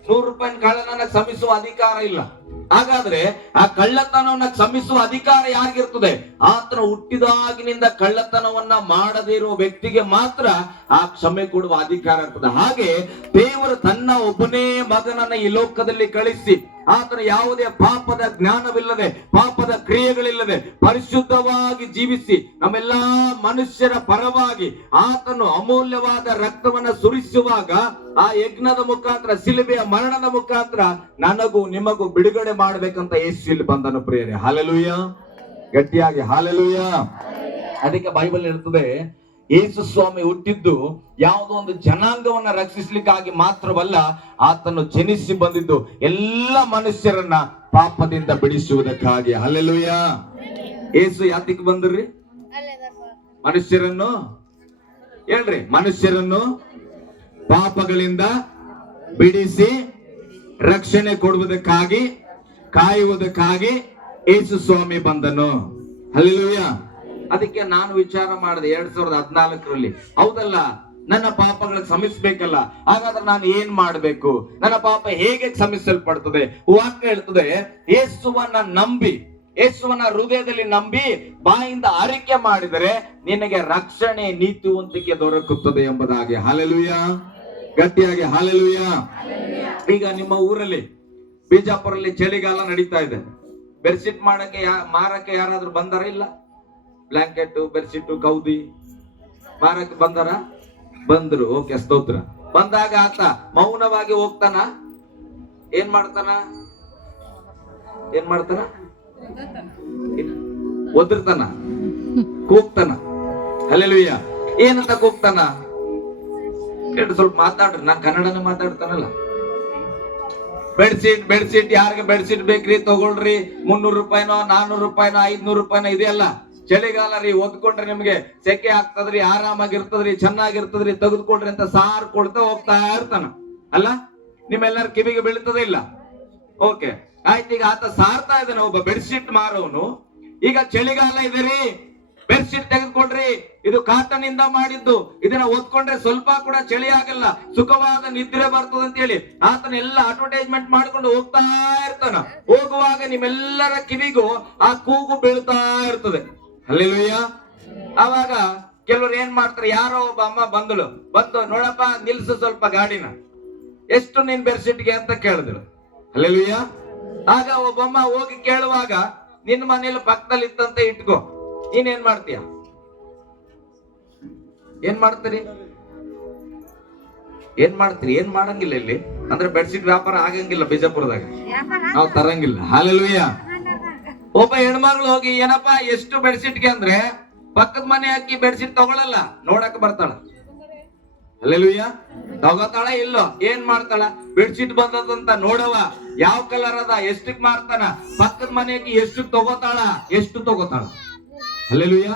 100 ರೂಪಾಯಿ ಕಳ್ಳ, ನನ್ನ ಕ್ಷಮಿಸುವ ಅಧಿಕಾರ ಇಲ್ಲ. ಹಾಗಾದ್ರೆ ಆ ಕಳ್ಳತನವನ್ನ ಕ್ಷಮಿಸುವ ಅಧಿಕಾರ ಯಾರಿಗಿರ್ತದೆ? ಆತನ ಹುಟ್ಟಿದಾಗಿನಿಂದ ಕಳ್ಳತನವನ್ನ ಮಾಡದೇ ಇರುವ ವ್ಯಕ್ತಿಗೆ ಮಾತ್ರ ಆ ಕ್ಷಮೆ ಕೊಡುವ ಅಧಿಕಾರ ಇರ್ತದೆ. ಹಾಗೆ ದೇವರು ತನ್ನ ಒಬ್ಬನೇ ಮಗನನ್ನ ಈ ಲೋಕದಲ್ಲಿ ಕಳಿಸಿ ಆತನ ಯಾವುದೇ ಪಾಪದ ಜ್ಞಾನವಿಲ್ಲದೆ, ಪಾಪದ ಕ್ರಿಯೆಗಳಿಲ್ಲದೆ ಪರಿಶುದ್ಧವಾಗಿ ಜೀವಿಸಿ ನಮ್ಮೆಲ್ಲಾ ಮನುಷ್ಯರ ಪರವಾಗಿ ಆತನು ಅಮೂಲ್ಯವಾದ ರಕ್ತವನ್ನ ಸುರಿಸುವಾಗ ಆ ಯಜ್ಞದ ಮುಖಾಂತರ, ಶಿಲುಬೆಯ ಮರಣದ ಮುಖಾಂತರ ನನಗೂ ನಿಮಗೂ ಬಿಡುಗಡೆ ಮಾಡ್ಬೇಕಂತ ಯೇಸು ಇಲ್ಲಿ ಬಂದನು ಪ್ರಿಯರೇ. ಹಲ್ಲೆಲೂಯಾ, ಗಟ್ಟಿಯಾಗಿ ಹಲ್ಲೆಲೂಯಾ. ಅದಕ್ಕೆ ಬೈಬಲ್ ಹೇಳ್ತದೆ, ಯೇಸು ಸ್ವಾಮಿ ಹುಟ್ಟಿದ್ದು ಯಾವುದೋ ಒಂದು ಜನಾಂಗವನ್ನ ರಕ್ಷಿಸ್ಲಿಕ್ಕಾಗಿ ಮಾತ್ರವಲ್ಲ, ಆತನು ಜನಿಸಿ ಬಂದಿದ್ದು ಎಲ್ಲ ಮನುಷ್ಯರನ್ನ ಪಾಪದಿಂದ ಬಿಡಿಸುವುದಕ್ಕಾಗಿ. ಹಲ್ಲೆಲೂಯಾ. ಯೇಸು ಯಾತಕ್ಕೆ ಬಂದ್ರಿ? ಮನುಷ್ಯರನ್ನು ಹೇಳ್ರಿ, ಮನುಷ್ಯರನ್ನು ಪಾಪಗಳಿಂದ ಬಿಡಿಸಿ ರಕ್ಷಣೆ ಕೊಡುವುದಕ್ಕಾಗಿ, ಕಾಯುವುದಕ್ಕಾಗಿ ಯೇಸು ಸ್ವಾಮಿ ಬಂದನು. ಹಲ್ಲೆಲೂಯಾ. ಅದಕ್ಕೆ ನಾನು ವಿಚಾರ ಮಾಡಿದೆ 2014ರಲ್ಲಿ, ಹೌದಲ್ಲ, ನನ್ನ ಪಾಪಗಳಿಗೆ ಕ್ಷಮಿಸ್ಬೇಕಲ್ಲ, ಹಾಗಾದ್ರೆ ನಾನು ಏನ್ ಮಾಡ್ಬೇಕು? ನನ್ನ ಪಾಪ ಹೇಗೆ ಕ್ಷಮಿಸಲ್ಪಡ್ತದೆ? ವಾಕ್ಯ ಹೇಳ್ತದೆ, ಯೇಸುವನ್ನ ನಂಬಿ, ಯೇಸುವನ್ನ ಹೃದಯದಲ್ಲಿ ನಂಬಿ ಬಾಯಿಂದ ಅರಿಕೆ ಮಾಡಿದರೆ ನಿನಗೆ ರಕ್ಷಣೆ, ನೀತಿವಂತಿಕೆ ದೊರಕುತ್ತದೆ ಎಂಬುದಾಗಿ. ಹಲ್ಲೆಲೂಯಾ, ಗಟ್ಟಿಯಾಗಿ ಹಲ್ಲೆಲೂಯಾ. ಈಗ ನಿಮ್ಮ ಊರಲ್ಲಿ ಬಿಜಾಪುರಲ್ಲಿ ಚಳಿಗಾಲ ನಡೀತಾ ಇದೆ. ಬೆಡ್ಶೀಟ್ ಮಾರಕ್ಕೆ ಯಾರಾದ್ರೂ ಬಂದಾರ? ಇಲ್ಲ. ಬ್ಲಾಂಕೆಟ್, ಬೆಡ್ಶೀಟ್, ಕೌದಿ ಮಾರಕ್ಕೆ ಬಂದಾರ? ಬಂದ್ರು. ಓಕೆ, ಸ್ತೋತ್ರ. ಬಂದಾಗ ಆತ ಮೌನವಾಗಿ ಹೋಗ್ತಾನ? ಏನ್ ಮಾಡ್ತಾನ? ಒದರ್ತಾನ, ಕೂಗ್ತಾನ. ಹಲ್ಲೆಲೂಯಾ. ಏನಂತ ಕೂಗ್ತಾನ? ಸ್ವಲ್ಪ ಮಾತಾಡ್ರಿ, ನಾನ್ ಕನ್ನಡನೇ ಮಾತಾಡ್ತಾನಲ್ಲ. ಬೆಡ್ಶೀಟ್ ಯಾರಿಗೆ ಬೆಡ್ಶೀಟ್ ಬೇಕ್ರಿ ತಗೊಳ್ರಿ, 300 ರೂಪಾಯಿನೋ 400 ರೂಪಾಯಿನೋ 500 ರೂಪಾಯಿನೋ ಇದೆಯಲ್ಲ. ಚಳಿಗಾಲ ರೀ, ಓದ್ಕೊಂಡ್ರೆ ನಿಮ್ಗೆ ಸೆಕೆ ಆಗ್ತದ್ರಿ, ಆರಾಮಾಗಿರ್ತದ್ರಿ, ಚೆನ್ನಾಗಿರ್ತದ್ರಿ, ತೆಗೆದುಕೊಳ್ರಿ ಅಂತ ಸಾರ್ ಕೊಡ್ತಾ ಹೋಗ್ತಾ ಇರ್ತಾನ ಅಲ್ಲ. ನಿಮ್ಮೆಲ್ಲರ ಕಿವಿಗೆ ಬೀಳ್ತದೆ ಇಲ್ಲ? ಓಕೆ, ಆಯ್ತು. ಈಗ ಆತ ಸಾರ್ತಾ ಇದ್ದಾನೆ, ಒಬ್ಬ ಬೆಡ್ಶೀಟ್ ಮಾರೋನು. ಈಗ ಚಳಿಗಾಲ ಇದೆ ರೀ, ಬೆಡ್ಶೀಟ್ ತೆಗೆದುಕೊಳ್ರಿ, ಇದು ಕಾಟನ್ ಇಂದ ಮಾಡಿದ್ದು, ಇದನ್ನ ಓದ್ಕೊಂಡ್ರೆ ಸ್ವಲ್ಪ ಕೂಡ ಚಳಿ ಆಗಲ್ಲ, ಸುಖವಾದ ನಿದ್ರೆ ಬರ್ತದೆ ಅಂತ ಹೇಳಿ ಆತನ ಎಲ್ಲ ಅಡ್ವರ್ಟೈಸ್ಮೆಂಟ್ ಮಾಡ್ಕೊಂಡು ಹೋಗ್ತಾ ಇರ್ತಾನ. ಹೋಗುವಾಗ ನಿಮ್ಮೆಲ್ಲರ ಕಿವಿಗೂ ಆ ಕೂಗು ಬೀಳ್ತಾ ಇರ್ತದೆ. ಹಲ್ಲೆಲೂಯಾ. ಅವಾಗ ಕೆಲವರು ಏನ್ ಮಾಡ್ತಾರೆ, ಯಾರೋ ಒಬ್ಬ ಅಮ್ಮ ಬಂದು ನೋಡಪ್ಪ ನಿಲ್ಸು ಸ್ವಲ್ಪ ಗಾಡಿನ, ಎಷ್ಟು ನಿನ್ ಬೆಡ್ಶೀಟ್ಗೆ ಅಂತ ಕೇಳಿದ್ರು. ಹಲ್ಲೆಲೂಯಾ. ಆಗ ಒಬ್ಬಮ್ಮ ಹೋಗಿ ಕೇಳುವಾಗ, ನಿನ್ನ ಮನೇಲಿ ಪಕ್ಕದಲ್ಲಿ ಇತ್ತಂತ ಇಟ್ಕೋ, ನೀನ್ ಏನ್ ಮಾಡ್ತೀಯ? ಏನ್ ಮಾಡ್ತೀರಿ? ಏನ್ ಮಾಡಂಗಿಲ್ಲ ಇಲ್ಲಿ. ಅಂದ್ರೆ ಬೆಡ್ಶೀಟ್ ವ್ಯಾಪಾರ ಆಗಂಗಿಲ್ಲ ಬಿಜಾಪುರದಾಗ, ನಾವು ತರಂಗಿಲ್ಲ. ಹಲ್ಲೆಲೂಯಾ. ಒಬ್ಬ ಹೆಣ್ಮಗಳು ಹೋಗಿ, ಏನಪ್ಪಾ ಎಷ್ಟು ಬೆಡ್ಶೀಟ್ಗೆ ಅಂದ್ರೆ, ಪಕ್ಕದ ಮನೆ ಹಾಕಿ ಬೆಡ್ಶೀಟ್ ತಗೊಳಲ್ಲ, ನೋಡಕ್ ಬರ್ತಾಳ. ಹಲ್ಲೆಲೂಯಾ. ತಗೋತಾಳ ಇಲ್ಲೋ? ಏನ್ ಮಾಡ್ತಾಳ? ಬೆಡ್ಶೀಟ್ ಬಂದದಂತ ನೋಡವ, ಯಾವ ಕಲರ್ ಅದ, ಎಷ್ಟಕ್ ಮಾರ್ತಾನ, ಪಕ್ಕದ ಮನೆಗೆ ಎಷ್ಟು ತಗೋತಾಳ. ಹಲ್ಲೆಲೂಯಾ.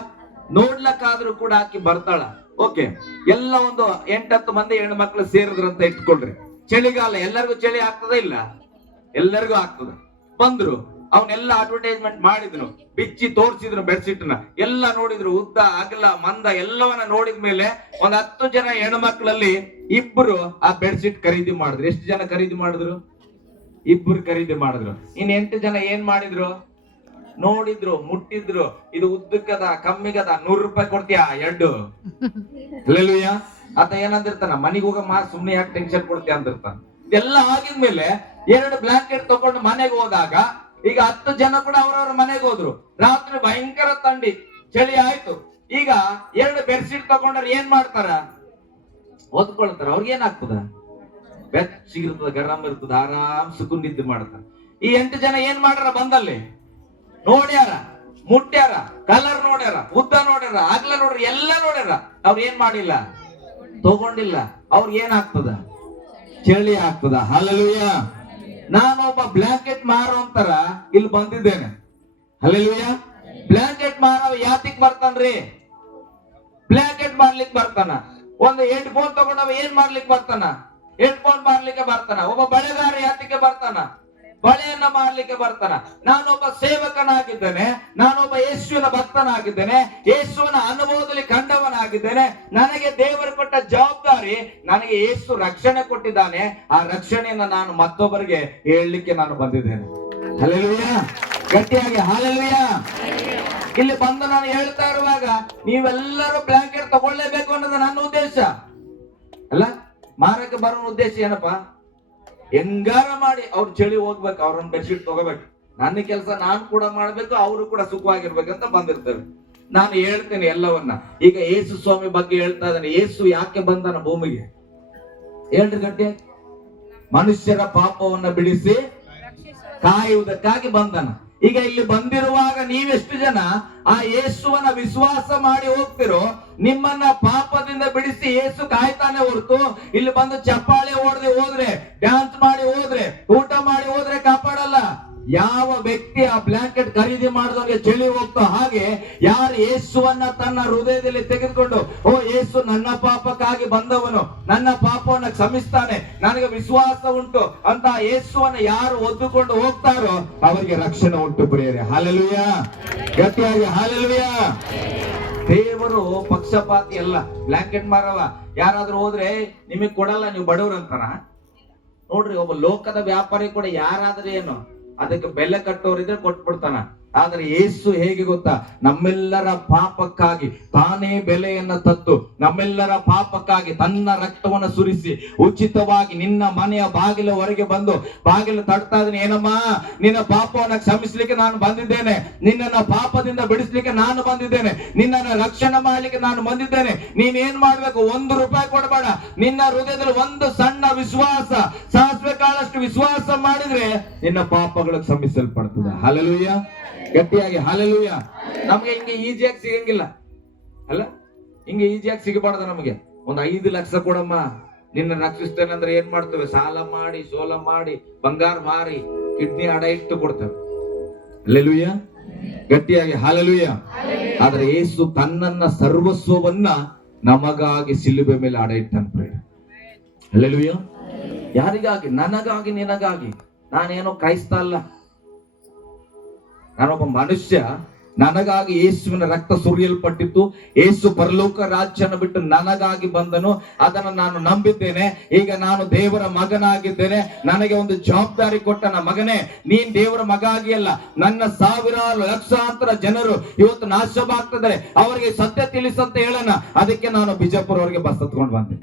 ನೋಡ್ಲಕ್ಕಾದ್ರೂ ಕೂಡ ಆಕಿ ಬರ್ತಾಳ. ಓಕೆ, ಎಲ್ಲ ಒಂದು 8-10 ಮಂದಿ ಹೆಣ್ಮಕ್ಳು ಸೇರಿದ್ರಂತ ಇಟ್ಕೊಳ್ರಿ. ಚಳಿಗಾಲ, ಎಲ್ಲರಿಗೂ ಚಳಿ ಆಗ್ತದ ಇಲ್ಲ? ಎಲ್ಲರಿಗೂ ಆಗ್ತದ. ಬಂದ್ರು, ಅವನ್ನೆಲ್ಲ ಅಡ್ವರ್ಟೈಸ್ಮೆಂಟ್ ಮಾಡಿದ್ರು, ಬಿಚ್ಚಿ ತೋರ್ಸಿದ್ರು ಬೆಡ್ಶೀಟ್ನ ಎಲ್ಲ ನೋಡಿದ್ರು, ಉದ್ದ ಅಗಲ ಮಂದ ಎಲ್ಲವನ್ನ ನೋಡಿದ್ಮೇಲೆ ಒಂದ್ 10 ಜನ ಹೆಣ್ಮಕ್ಳಲ್ಲಿ 2 ಆ ಬೆಡ್ಶೀಟ್ ಖರೀದಿ ಮಾಡಿದ್ರು. ಎಷ್ಟು ಜನ ಖರೀದಿ ಮಾಡಿದ್ರು? 2 ಖರೀದಿ ಮಾಡಿದ್ರು. ಇನ್ 8 ಜನ ಏನ್ ಮಾಡಿದ್ರು? ನೋಡಿದ್ರು, ಮುಟ್ಟಿದ್ರು, ಇದು ಉದ್ದಕ್ಕದ ಕಮ್ಮಿಗದ, 100 ರೂಪಾಯಿ ಕೊಡ್ತೀಯಾ 2? ಹಲ್ಲೆಲೂಯಾ. ಆತ ಏನಂದಿರ್ತಾನ, ಮನಿಗ್ ಹೋಗ ಸುಮ್ನೆ ಯಾಕೆ ಟೆನ್ಷನ್ ಕೊಡ್ತೀಯ ಅಂದಿರ್ತಾನ. ಇದೆಲ್ಲ ಆಗಿದ್ಮೇಲೆ 2 ಬ್ಲಾಂಕೆಟ್ ತಗೊಂಡು ಮನೆಗೆ ಹೋದಾಗ, ಈಗ 10 ಜನ ಕೂಡ ಅವ್ರವ್ರ ಮನೆಗೆ ಹೋದ್ರು. ರಾತ್ರಿ ಭಯಂಕರ ಥಂಡಿ, ಚಳಿ ಆಯ್ತು. ಈಗ 2 ಬೆಡ್ಶೀಟ್ ತಗೊಂಡ್ರೆ ಏನ್ ಮಾಡ್ತಾರ? ಓದ್ಕೊಳ್ತಾರ. ಅವ್ರಿಗೆ ಏನಾಗ್ತದ? ಬೆಚ್ಚಗಿರ್ತದ, ಗರಂ ಇರ್ತದ, ಆರಾಮ್ ಸುಖ ನಿದ್ದೆ ಮಾಡ್ತಾರ. ಈ 8 ಜನ ಏನ್ ಮಾಡ್ಯಾರ? ಬಂದಲ್ಲಿ ನೋಡ್ಯಾರ, ಮುಟ್ಟ್ಯಾರ, ಕಲರ್ ನೋಡ್ಯಾರ, ಉದ್ದ ನೋಡ್ಯಾರ, ಅಗಲ ನೋಡ್ಯಾರ, ಎಲ್ಲ ನೋಡ್ಯಾರ. ಅವ್ರ ಏನ್ ಮಾಡಿಲ್ಲ? ತಗೊಂಡಿಲ್ಲ. ಅವ್ರಿಗೆ ಏನಾಗ್ತದ? ಚಳಿ ಆಗ್ತದ. ಹಲ್ಲೆಲೂಯಾ. ನಾನೊಬ್ಬ ಬ್ಲಾಂಕೆಟ್ ಮಾರೋ ಅಂತಾರ ಇಲ್ಲಿ ಬಂದಿದ್ದೇನೆ. ಹಲ್ಲೆಲೂಯಾ. ಬ್ಲಾಂಕೆಟ್ ಮಾರೋ ಯಾತಿಕ್ ಬರ್ತಾನ್ರಿ? ಬ್ಲಾಂಕೆಟ್ ಮಾರ್ಲಿಕ್ಕೆ ಬರ್ತಾನ. ಒಂದು ಹೆಡ್ಫೋನ್ ತಗೊಂಡವ ಏನ್ ಮಾಡ್ಲಿಕ್ಕೆ ಬರ್ತಾನ? ಹೆಡ್ಫೋನ್ ಮಾರ್ಲಿಕ್ಕೆ ಬರ್ತಾನ. ಒಬ್ಬ ಬಳೆಗಾರ ಯಾತಿಗೆ ಬರ್ತಾನ? ಬಳೆಯನ್ನ ಮಾರ್ಲಿಕ್ಕೆ ಬರ್ತಾನ. ನಾನೊಬ್ಬ ಸೇವಕನಾಗಿದ್ದೇನೆ, ನಾನೊಬ್ಬ ಯೇಸುವಿನ ಭಕ್ತನಾಗಿದ್ದೇನೆ, ಯೇಸುವಿನ ಅನುಭವದಲ್ಲಿ ಕಂಡವನಾಗಿದ್ದೇನೆ. ನನಗೆ ದೇವರು ಕೊಟ್ಟ ಜವಾಬ್ದಾರಿ, ನನಗೆ ಯೇಸು ರಕ್ಷಣೆ ಕೊಟ್ಟಿದ್ದಾನೆ. ಆ ರಕ್ಷಣೆಯನ್ನ ನಾನು ಮತ್ತೊಬ್ಬರಿಗೆ ಹೇಳಲಿಕ್ಕೆ ನಾನು ಬಂದಿದ್ದೇನೆ. ಹಲ್ಲೆಲೂಯಾ. ಗಟ್ಟಿಯಾಗಿ ಹಲ್ಲೆಲೂಯಾ. ಇಲ್ಲಿ ಬಂದು ನಾನು ಹೇಳ್ತಾ ಇರುವಾಗ ನೀವೆಲ್ಲರೂ ಬ್ಲಾಂಕೆಟ್ ತಗೊಳ್ಳೇಬೇಕು ಅನ್ನೋದು ನನ್ನ ಉದ್ದೇಶ ಅಲ್ಲ. ಮಾರಕ್ಕೆ ಬರೋ ಉದ್ದೇಶ ಏನಪ್ಪ, ಹೆಂಗಾರ ಮಾಡಿ ಅವ್ರ ಚಳಿ ಹೋಗ್ಬೇಕು, ಅವ್ರನ್ನ ಬೆಡ್ಶೀಟ್ ತಗೋಬೇಕು, ನನ್ನ ಕೆಲಸ ನಾನು ಕೂಡ ಮಾಡ್ಬೇಕು, ಅವರು ಕೂಡ ಸುಖವಾಗಿರ್ಬೇಕಂತ ಬಂದಿರ್ತೇವೆ. ನಾನು ಹೇಳ್ತೇನೆ ಎಲ್ಲವನ್ನ. ಈಗ ಯೇಸು ಸ್ವಾಮಿ ಬಗ್ಗೆ ಹೇಳ್ತಾ ಇದ್ದಾನೆ. ಯೇಸು ಯಾಕೆ ಬಂದನ ಭೂಮಿಗೆ ಹೇಳ್ರಿ ಗಟ್ಟಿ? ಮನುಷ್ಯರ ಪಾಪವನ್ನ ಬಿಡಿಸಿ ಕಾಯುವುದಕ್ಕಾಗಿ ಬಂದನ. ಈಗ ಇಲ್ಲಿ ಬಂದಿರುವಾಗ ನೀವೆಷ್ಟು ಜನ ಆ ಯೇಸುವನ್ನ ವಿಶ್ವಾಸ ಮಾಡಿ ಹೋಗ್ತಿರೋ, ನಿಮ್ಮನ್ನ ಪಾಪದಿಂದ ಬಿಡಿಸಿ ಯೇಸು ಕಾಯ್ತಾನೆ ಹೊರತು ಇಲ್ಲಿ ಬಂದು ಚಪ್ಪಾಳೆ ಹೊಡೆದು ಹೋದ್ರೆ, ಡ್ಯಾನ್ಸ್ ಮಾಡಿ ಹೋದ್ರೆ, ಊಟ ಮಾಡಿ ಹೋದ್ರೆ ಕಾಪಾಡಲ್ಲ. ಯಾವ ವ್ಯಕ್ತಿ ಆ ಬ್ಲಾಂಕೆಟ್ ಖರೀದಿ ಮಾಡಿದವನಿಗೆ ಚಳಿ ಹೋಗ್ತೋ ಹಾಗೆ ಯಾರು ಯೇಸುವನ್ನ ತನ್ನ ಹೃದಯದಲ್ಲಿ ತೆಗೆದುಕೊಂಡು, ಓ ಯೇಸು ನನ್ನ ಪಾಪಕ್ಕಾಗಿ ಬಂದವನು, ನನ್ನ ಪಾಪವನ್ನ ಕ್ಷಮಿಸ್ತಾನೆ, ನನಗೆ ವಿಶ್ವಾಸ ಉಂಟು ಅಂತ ಯೇಸುವನ್ನ ಯಾರು ಒದ್ದುಕೊಂಡು ಹೋಗ್ತಾರೋ ಅವರಿಗೆ ರಕ್ಷಣೆ ಉಂಟು ಪ್ರಿಯರೇ. ಹಲ್ಲೆಲೂಯಾ. ಗಟ್ಟಿಯಾಗಿ ಹಲ್ಲೆಲೂಯಾ. ದೇವರು ಪಕ್ಷಪಾತಿ ಅಲ್ಲ. ಬ್ಲಾಂಕೆಟ್ ಮಾರವ ಯಾರಾದ್ರೂ ಹೋದ್ರೆ ನಿಮಗ್ ಕೊಡಲ್ಲ, ನೀವು ಬಡವ್ರ ಅಂತಾನ ನೋಡ್ರಿ. ಒಬ್ಬ ಲೋಕದ ವ್ಯಾಪಾರಿ ಕೂಡ ಯಾರಾದ್ರೆ ಏನು ಅದಕ್ಕೆ ಬೆಲೆ ಕಟ್ಟೋರಿದ್ರೆ ಕೊಟ್ಬಿಡ್ತಾನ. ಆದ್ರೆ ಯೇಸು ಹೇಗೆ ಗೊತ್ತಾ, ನಮ್ಮೆಲ್ಲರ ಪಾಪಕ್ಕಾಗಿ ತಾನೇ ಬೆಲೆಯನ್ನ ತತ್ತು, ನಮ್ಮೆಲ್ಲರ ಪಾಪಕ್ಕಾಗಿ ತನ್ನ ರಕ್ತವನ್ನ ಸುರಿಸಿ ಉಚಿತವಾಗಿ ನಿನ್ನ ಮನೆಯ ಬಾಗಿಲವರೆಗೆ ಬಂದು ಬಾಗಿಲು ತಡ್ತಾ ಇದೀನಿ. ಏನಮ್ಮ, ನಿನ್ನ ಪಾಪವನ್ನ ಕ್ಷಮಿಸ್ಲಿಕ್ಕೆ ನಾನು ಬಂದಿದ್ದೇನೆ, ನಿನ್ನನ್ನ ಪಾಪದಿಂದ ಬಿಡಿಸ್ಲಿಕ್ಕೆ ನಾನು ಬಂದಿದ್ದೇನೆ, ನಿನ್ನನ್ನ ರಕ್ಷಣೆ ಮಾಡ್ಲಿಕ್ಕೆ ನಾನು ಬಂದಿದ್ದೇನೆ. ನೀನೇನ್ ಮಾಡ್ಬೇಕು, 1 ರೂಪಾಯಿ ಕೊಡಬೇಡ. ನಿನ್ನ ಹೃದಯದಲ್ಲಿ ಒಂದು ಸಣ್ಣ ವಿಶ್ವಾಸ, ಸಾಸಿವೆ ಕಾಳಷ್ಟು ವಿಶ್ವಾಸ ಮಾಡಿದ್ರೆ ನಿನ್ನ ಪಾಪಗಳು ಕ್ಷಮಿಸಲ್ಪಡ್ತದೆ. ಹಲ್ಲೆಲೂಯಾ. ಗಟ್ಟಿಯಾಗಿ ಹಲ್ಲೆಲೂಯಾ. ನಮ್ಗೆ ಹಿಂಗೆ ಈಜಿಯಾಗಿ ಸಿಗಂಗಿಲ್ಲ ಅಲ್ಲ, ಹಿಂಗೆ ಈಜಿಯಾಗಿ ಸಿಗಬಾರ್ದು. ನಮಗೆ ಒಂದು 5 ಲಕ್ಷ ಕೊಡಮ್ಮ ನಿನ್ನ ರಕ್ಷಿಸ್ತೇನೆ ಅಂದ್ರೆ ಏನ್ ಮಾಡ್ತೇವೆ, ಸಾಲ ಮಾಡಿ ಸೋಲ ಮಾಡಿ ಬಂಗಾರ ಮಾರಿ ಕಿಡ್ನಿ ಅಡ ಇಟ್ಟು ಕೊಡ್ತೇವೆ. ಹಲ್ಲೆಲೂಯಾ. ಗಟ್ಟಿಯಾಗಿ ಹಲ್ಲೆಲೂಯಾ. ಆದ್ರೆ ಯೇಸು ತನ್ನನ್ನ ಸರ್ವಸ್ವವನ್ನ ನಮಗಾಗಿ ಸಿಲುಬೆ ಮೇಲೆ ಅಡ ಇಟ್ಟಂತ. ಹಲ್ಲೆಲೂಯಾ. ಯಾರಿಗಾಗಿ? ನನಗಾಗಿ, ನಿನಗಾಗಿ. ನಾನೇನೋ ಕ್ರೈಸ್ತ ಅಲ್ಲ, ನಾನೊಬ್ಬ ಮನುಷ್ಯ. ನನಗಾಗಿ ಯೇಸುವಿನ ರಕ್ತ ಸುರಿಯಲ್ಪಟ್ಟಿತ್ತು. ಯೇಸು ಪರಲೋಕ ರಾಜ್ಯನ ಬಿಟ್ಟು ನನಗಾಗಿ ಬಂದನು, ಅದನ್ನು ನಾನು ನಂಬಿದ್ದೇನೆ. ಈಗ ನಾನು ದೇವರ ಮಗನಾಗಿದ್ದೇನೆ. ನನಗೆ ಒಂದು ಜವಾಬ್ದಾರಿ ಕೊಟ್ಟನ, ಮಗನೇ ನೀನ್ ದೇವರ ಮಗ ಆಗಿಯಲ್ಲ, ನನ್ನ ಸಾವಿರಾರು ಲಕ್ಷಾಂತರ ಜನರು ಇವತ್ತು ನಾಶವಾಗ್ತಿದ್ದಾರೆ, ಅವರಿಗೆ ಸತ್ಯ ತಿಳಿಸಂತ ಹೇಳೋಣ. ಅದಕ್ಕೆ ನಾನು ಬಿಜಾಪುರ ಅವರಿಗೆ ಬಸ್ ಹತ್ಕೊಂಡು ಬಂದೆ.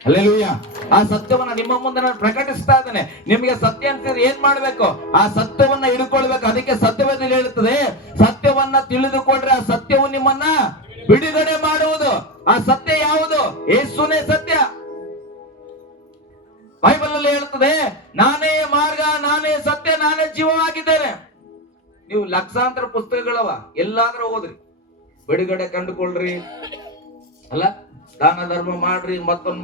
ಹಲ್ಲೆಲೂಯಾ. ಆ ಸತ್ಯವನ್ನ ನಿಮ್ಮ ಮುಂದೆ ನಾನು ಪ್ರಕಟಿಸ್ತಾ ಇದ್ದೇನೆ. ನಿಮಗೆ ಸತ್ಯ ಅಂತಿದ್ರೆ ಏನ್ ಮಾಡ್ಬೇಕು, ಆ ಸತ್ಯವನ್ನ ಹಿಡ್ಕೊಳ್ಬೇಕು. ಅದಕ್ಕೆ ಸತ್ಯವೇದಲ್ಲಿ ಹೇಳುತ್ತದೆ, ಸತ್ಯವನ್ನ ತಿಳಿದುಕೊಂಡ್ರೆ ಆ ಸತ್ಯವು ನಿಮ್ಮನ್ನ ಬಿಡುಗಡೆ ಮಾಡುವುದು. ಆ ಸತ್ಯ ಯಾವುದು? ಯೇಸುನೇ ಸತ್ಯ. ಬೈಬಲ್ ಅಲ್ಲಿ ಹೇಳುತ್ತದೆ, ನಾನೇ ಮಾರ್ಗ, ನಾನೇ ಸತ್ಯ, ನಾನೇ ಜೀವವಾಗಿದ್ದೇನೆ. ನೀವು ಲಕ್ಷಾಂತರ ಪುಸ್ತಕಗಳವ, ಎಲ್ಲಾದ್ರೂ ಓದ್ರಿ, ಬಿಡುಗಡೆ ಕಂಡುಕೊಳ್ರಿ ಅಲ್ಲ. ದಾನ ಧರ್ಮ ಮಾಡ್ರಿ, ಮತ್ತೊಂದ್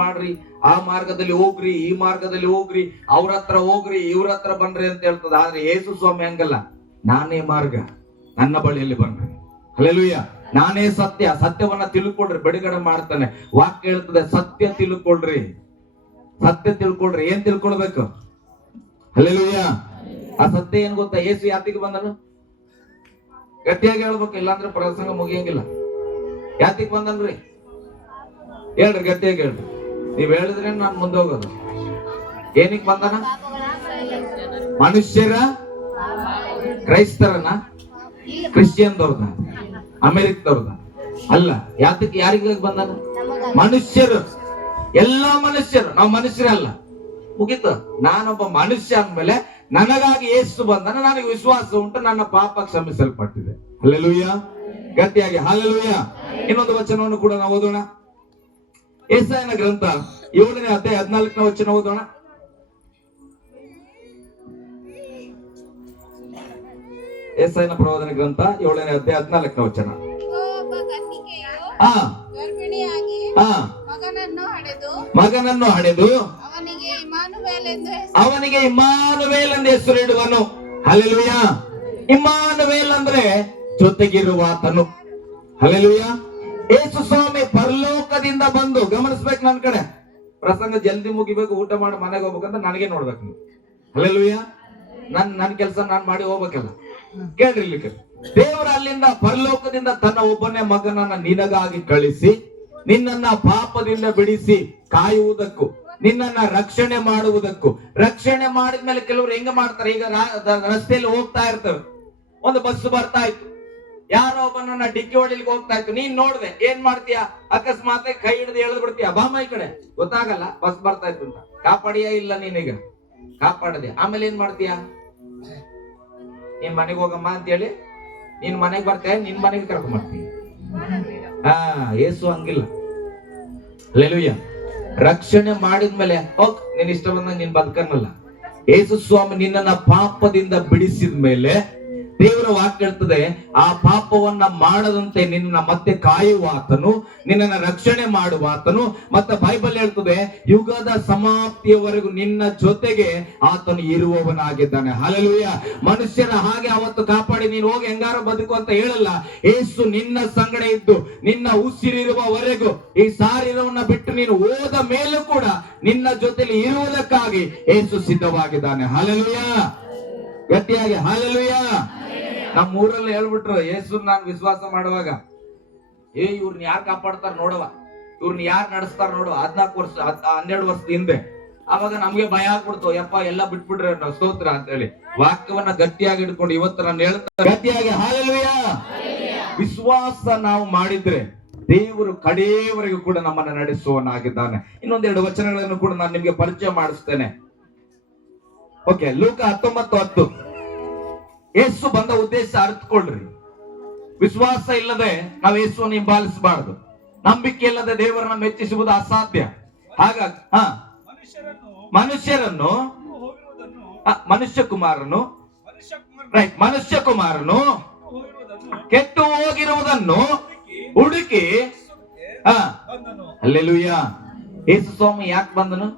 ಮಾಡ್ರಿ, ಆ ಮಾರ್ಗದಲ್ಲಿ ಹೋಗ್ರಿ, ಈ ಮಾರ್ಗದಲ್ಲಿ ಹೋಗ್ರಿ, ಅವ್ರ ಹತ್ರ ಹೋಗ್ರಿ, ಇವ್ರ ಹತ್ರ ಬನ್ರಿ ಅಂತ ಹೇಳ್ತದೆ. ಆದ್ರೆ ಯೇಸು ಸ್ವಾಮಿ ಹಂಗಲ್ಲ, ನಾನೇ ಮಾರ್ಗ, ನನ್ನ ಬಳಿಯಲ್ಲಿ ಬನ್ರಿ. ಹಲ್ಲೆಲೂಯಾ. ನಾನೇ ಸತ್ಯ, ಸತ್ಯವನ್ನ ತಿಳ್ಕೊಳ್ರಿ, ಬಿಡುಗಡೆ ಮಾಡ್ತಾನೆ. ವಾಕ್ಯ ಹೇಳ್ತದೆ, ಸತ್ಯ ತಿಳ್ಕೊಳ್ರಿ, ಸತ್ಯ ತಿಳ್ಕೊಳ್ರಿ. ಏನ್ ತಿಳ್ಕೊಳ್ಬೇಕು? ಹಲ್ಲೆಲೂಯಾ. ಆ ಸತ್ಯ ಏನ್ ಗೊತ್ತಾ? ಯೇಸು ಯಾತಿಗೆ ಬಂದನು? ಗಟ್ಟಿಯಾಗಿ ಹೇಳ್ಬೇಕು, ಇಲ್ಲಾಂದ್ರೆ ಪ್ರಸಂಗ ಮುಗಿಯಂಗಿಲ್ಲ. ಯಾತಿಗೆ ಬಂದನ್ರಿ ಹೇಳ್ರಿ, ಗಟ್ಟಿಯಾಗಿ ಹೇಳ್ರಿ. ನೀವ್ ಹೇಳಿದ್ರೆ ನಾನು ಮುಂದೆ ಹೋಗೋದು. ಏನಿಗೆ ಬಂದನ? ಮನುಷ್ಯರ, ಕ್ರೈಸ್ತರನ, ಕ್ರಿಶ್ಚಿಯನ್ದವ್ರನ್ನ, ಅಮೆರಿಕದವ್ರನ್ನ ಅಲ್ಲ. ಯಾತಕ್ಕೆ, ಯಾರಿಗಾಗಿ ಬಂದನ? ಮನುಷ್ಯರು, ಎಲ್ಲಾ ಮನುಷ್ಯರು. ನಾವು ಮನುಷ್ಯರಲ್ಲ, ಮುಗೀತು. ನಾನೊಬ್ಬ ಮನುಷ್ಯ ಅಂದ್ಮೇಲೆ ನನಗಾಗಿ ಯೇಸು ಬಂದನ, ನನಗೆ ವಿಶ್ವಾಸ ಉಂಟು, ನನ್ನ ಪಾಪ ಕ್ಷಮಿಸಲ್ಪಟ್ಟಿದೆ. ಹಲ್ಲೆಲೂಯಾ. ಗಟ್ಟಿಯಾಗಿ ಹಲ್ಲೆಲೂಯಾ. ಇನ್ನೊಂದು ವಚನವನ್ನು ಕೂಡ ನಾವು ಓದೋಣ. ಯೆಶಾಯನ ಗ್ರಂಥ 7ನೇ ಅಧ್ಯಾಯ 14ನೇ ವಚನ ಓದೋಣ. ಯೆಶಾಯನ ಪ್ರವಾದನ ಗ್ರಂಥ 7ನೇ ಅಧ್ಯಾಯ 14ನೇ ವಚನ. ಮಗನನ್ನು ಹಡೆದು ಅವನಿಗೆ ಇಮ್ಮಾನುವೇಲ್ ಎಂದು ಹೆಸರಿಡುವನು. ಹಲ್ಲೆಲೂಯಾ. ಇಮ್ಮಾನುವೇಲ್ ಅಂದ್ರೆ ಜೊತೆಗಿರುವಾತನು. ಹಲ್ಲೆಲೂಯಾ. ಯೇಸು ಸ್ವಾಮಿ ಪರಲೋಕದಿಂದ ಬಂದು, ಗಮನಿಸ್ಬೇಕು, ನನ್ನ ಕಡೆ ಪ್ರಸಂಗ ಜಲ್ದಿ ಮುಗಿಬೇಕು, ಊಟ ಮಾಡಿ ಮನೆಗೆ ಹೋಗ್ಬೇಕಂತ ನನಗೆ ನೋಡ್ಬೇಕು ನೀವು. ಹಲ್ಲೆಲೂಯಾ. ನನ್ನ ಕೆಲಸ ನಾನು ಮಾಡಿ ಹೋಗ್ಬೇಕಲ್ಲ. ಕೇಳ್ರಿ ಇಲ್ಲಿ, ದೇವರ ಅಲ್ಲಿಂದ ಪರಲೋಕದಿಂದ ತನ್ನ ಒಬ್ಬನೇ ಮಗನನ್ನ ನಿನಗಾಗಿ ಕಳಿಸಿ ನಿನ್ನನ್ನ ಪಾಪದಿಂದ ಬಿಡಿಸಿ ಕಾಯುವುದಕ್ಕೂ ನಿನ್ನನ್ನ ರಕ್ಷಣೆ ಮಾಡುವುದಕ್ಕೂ. ರಕ್ಷಣೆ ಮಾಡಿದ್ಮೇಲೆ ಕೆಲವರು ಹೆಂಗ ಮಾಡ್ತಾರೆ, ಈಗ ರಸ್ತೆಯಲ್ಲಿ ಹೋಗ್ತಾ ಇರ್ತವೆ, ಒಂದು ಬಸ್ ಬರ್ತಾ ಇತ್ತು, ಯಾರೋ ಒಬ್ಬನನ್ನ ಡಿಕ್ಕಿ ಹೊಡಿಲಿಕ್ಕೆ ಹೋಗ್ತಾ ಇತ್ತು, ನೀನ್ ನೋಡ್ದೆ, ಏನ್ ಮಾಡ್ತೀಯ, ಅಕಸ್ಮಾತ್ ಕೈ ಹಿಡಿದು ಎಳೆದು ಬಿಡ್ತೀಯ, ಬಾಮ ಈ ಕಡೆ, ಗೊತ್ತಾಗಲ್ಲ ಬಸ್ ಬರ್ತಾ ಇತ್ತು ಅಂತ. ಕಾಪಾಡಿಯ ಇಲ್ಲ ನೀನೀಗ, ಕಾಪಾಡದೆ. ಆಮೇಲೆ ಏನ್ ಮಾಡ್ತೀಯ, ನೀನ್ ಮನೆಗೆ ಹೋಗಮ್ಮ ಅಂತ ಹೇಳಿ ನೀನ್ ಮನೆಗೆ ಬರ್ತೀಯ, ನಿನ್ ಮನೆಗೆ ಕರ್ಕೊಂಡ್ ಮಾಡ್ತೀಯ. ಏಸು ಹಂಗಿಲ್ಲ. ಹಲ್ಲೆಲೂಯಾ. ರಕ್ಷಣೆ ಮಾಡಿದ್ಮೇಲೆ ಹೋಗ್, ನೀನ್ ಇಷ್ಟ ಬಂದಾಗ ನೀನ್ ಬದುಕನ್ನಲ್ಲ. ಯೇಸು ಸ್ವಾಮಿ ನಿನ್ನನ್ನ ಪಾಪದಿಂದ ಬಿಡಿಸಿದ ಮೇಲೆ ದೇವರ ವಾಕ್ಯ ಹೇಳ್ತದೆ, ಆ ಪಾಪವನ್ನ ಮಾಡದಂತೆ ನಿನ್ನ ಮತ್ತೆ ಕಾಯುವಾತನು, ನಿನ್ನನ್ನ ರಕ್ಷಣೆ ಮಾಡುವಾತನು. ಮತ್ತೆ ಬೈಬಲ್ ಹೇಳ್ತದೆ, ಯುಗದ ಸಮಾಪ್ತಿಯವರೆಗೂ ನಿನ್ನ ಜೊತೆಗೆ ಆತನು ಇರುವವನಾಗಿದ್ದಾನೆ. ಹಲ್ಲೆಲೂಯಾ. ಮನುಷ್ಯರ ಹಾಗೆ ಅವತ್ತು ಕಾಪಾಡಿ ನೀನು ಹೋಗಿ ಹೆಂಗಾರು ಬದುಕು ಅಂತ ಹೇಳಲ್ಲ. ಯೇಸು ನಿನ್ನ ಸಂಗಡ ಇದ್ದು ನಿನ್ನ ಉಸಿರಿರುವವರೆಗೂ, ಈ ಸಾರಿರವನ್ನ ಬಿಟ್ಟು ನೀನು ಹೋದ ಮೇಲೂ ಕೂಡ ನಿನ್ನ ಜೊತೆಲಿ ಇರುವುದಕ್ಕಾಗಿ ಯೇಸು ಸಿದ್ಧವಾಗಿದ್ದಾನೆ. ಹಲ್ಲೆಲೂಯಾ. ಗಟ್ಟಿಯಾಗಿ ಹಲ್ಲೆಲೂಯಾ. ನಮ್ಮ ಊರಲ್ಲಿ ಹೇಳ್ಬಿಟ್ರು, ಯೇಸು ನಾನು ವಿಶ್ವಾಸ ಮಾಡುವಾಗ, ಇವ್ರನ್ನ ಯಾರು ಕಾಪಾಡ್ತಾರ ನೋಡವ, ಇವ್ರನ್ನ ಯಾರು ನಡೆಸ್ತಾರ ನೋಡುವ. 12 ವರ್ಷದ ಹಿಂದೆ ಅವಾಗ ನಮ್ಗೆ ಭಯ ಆಗ್ಬಿಡ್ತು, ಯಪ್ಪ ಎಲ್ಲ ಬಿಟ್ಬಿಟ್ರೆ ನಾವು ಸ್ತೋತ್ರ ಅಂತ ಹೇಳಿ ವಾಕ್ಯವನ್ನ ಗಟ್ಟಿಯಾಗಿ ಇಟ್ಕೊಂಡು ಇವತ್ತು ನಾನು ಹೇಳ್ತಾರೆ ಗಟ್ಟಿಯಾಗಿ ಹಲ್ಲೆಲೂಯಾ. ವಿಶ್ವಾಸ ನಾವು ಮಾಡಿದ್ರೆ ದೇವರು ಕಡೆಯವರೆಗೂ ಕೂಡ ನಮ್ಮನ್ನ ನಡೆಸುವನಾಗಿದ್ದಾನೆ. ಇನ್ನೊಂದೆರಡು ವಚನಗಳನ್ನು ಕೂಡ ನಾನು ನಿಮ್ಗೆ ಪರಿಚಯ ಮಾಡಿಸ್ತೇನೆ. ಓಕೆ, ಲೂಕ 19:10. ಯೇಸು ಬಂದ ಉದ್ದೇಶ ಅರ್ಥಕೊಳ್ರಿ. ವಿಶ್ವಾಸ ಇಲ್ಲದೆ ನಾವು ಯೇಸುವನ್ನು ಹಿಂಬಾಲಿಸಬಾರದು. ನಂಬಿಕೆ ಇಲ್ಲದೆ ದೇವರನ್ನ ಮೆಚ್ಚಿಸುವುದು ಅಸಾಧ್ಯ. ಹಾಗಾಗಿ ಮನುಷ್ಯ ಕುಮಾರನು ಕೆಟ್ಟು ಹೋಗಿರುವುದನ್ನು ಹುಡುಕಿ ಹಲ್ಲೆಲೂಯಾ. ಯೇಸು ಸ್ವಾಮಿ ಯಾಕೆ ಬಂದನು?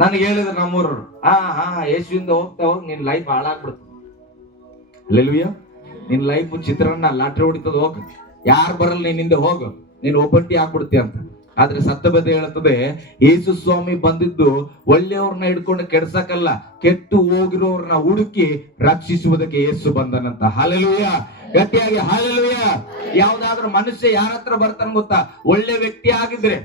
ನನಗೆ ಹೇಳಿದ್ರು ನಮ್ಮೂರರು, ಯೇಸುವಿಂದ ಹೋಗ್ತಾ ಹೋಗಿ ನಿನ್ ಲೈಫ್ ಹಾಳಾಗ್ಬಿಡ್ತು. ಹಲ್ಲೆಲೂಯಾ. ನಿನ್ ಲೈಫ್ ಚಿತ್ರಾನ್ನ ಲಾಟ್ರಿ ಹೊಡಿತದ, ಹೋಗ, ಯಾರು ಬರಲ್ಲ, ನಿನ್ನಿಂದ ಹೋಗು, ನೀನ್ ಒಬ್ಬಂಟಿ ಆಗ್ಬಿಡ್ತಿ ಅಂತ. ಆದ್ರೆ ಸತ್ಯವೇದ ಹೇಳುತ್ತದೆ, ಯೇಸು ಸ್ವಾಮಿ ಬಂದಿದ್ದು ಒಳ್ಳೆಯವ್ರನ್ನ ಹಿಡ್ಕೊಂಡು ಕೆಡ್ಸಕ್ಕಲ್ಲ, ಕೆಟ್ಟು ಹೋಗಿರೋರ್ನ ಹುಡುಕಿ ರಕ್ಷಿಸುವುದಕ್ಕೆ ಯೇಸು ಬಂದನಂತ. ಹಲ್ಲೆಲೂಯಾ. ಗಟ್ಟಿಯಾಗಿ ಹಲ್ಲೆಲೂಯಾ. ಯಾವ್ದಾದ್ರು ಮನುಷ್ಯ ಯಾರ ಹತ್ರ ಬರ್ತಾನ ಗೊತ್ತಾ? ಒಳ್ಳೆ ವ್ಯಕ್ತಿ ಆಗಿದ್ರೆ,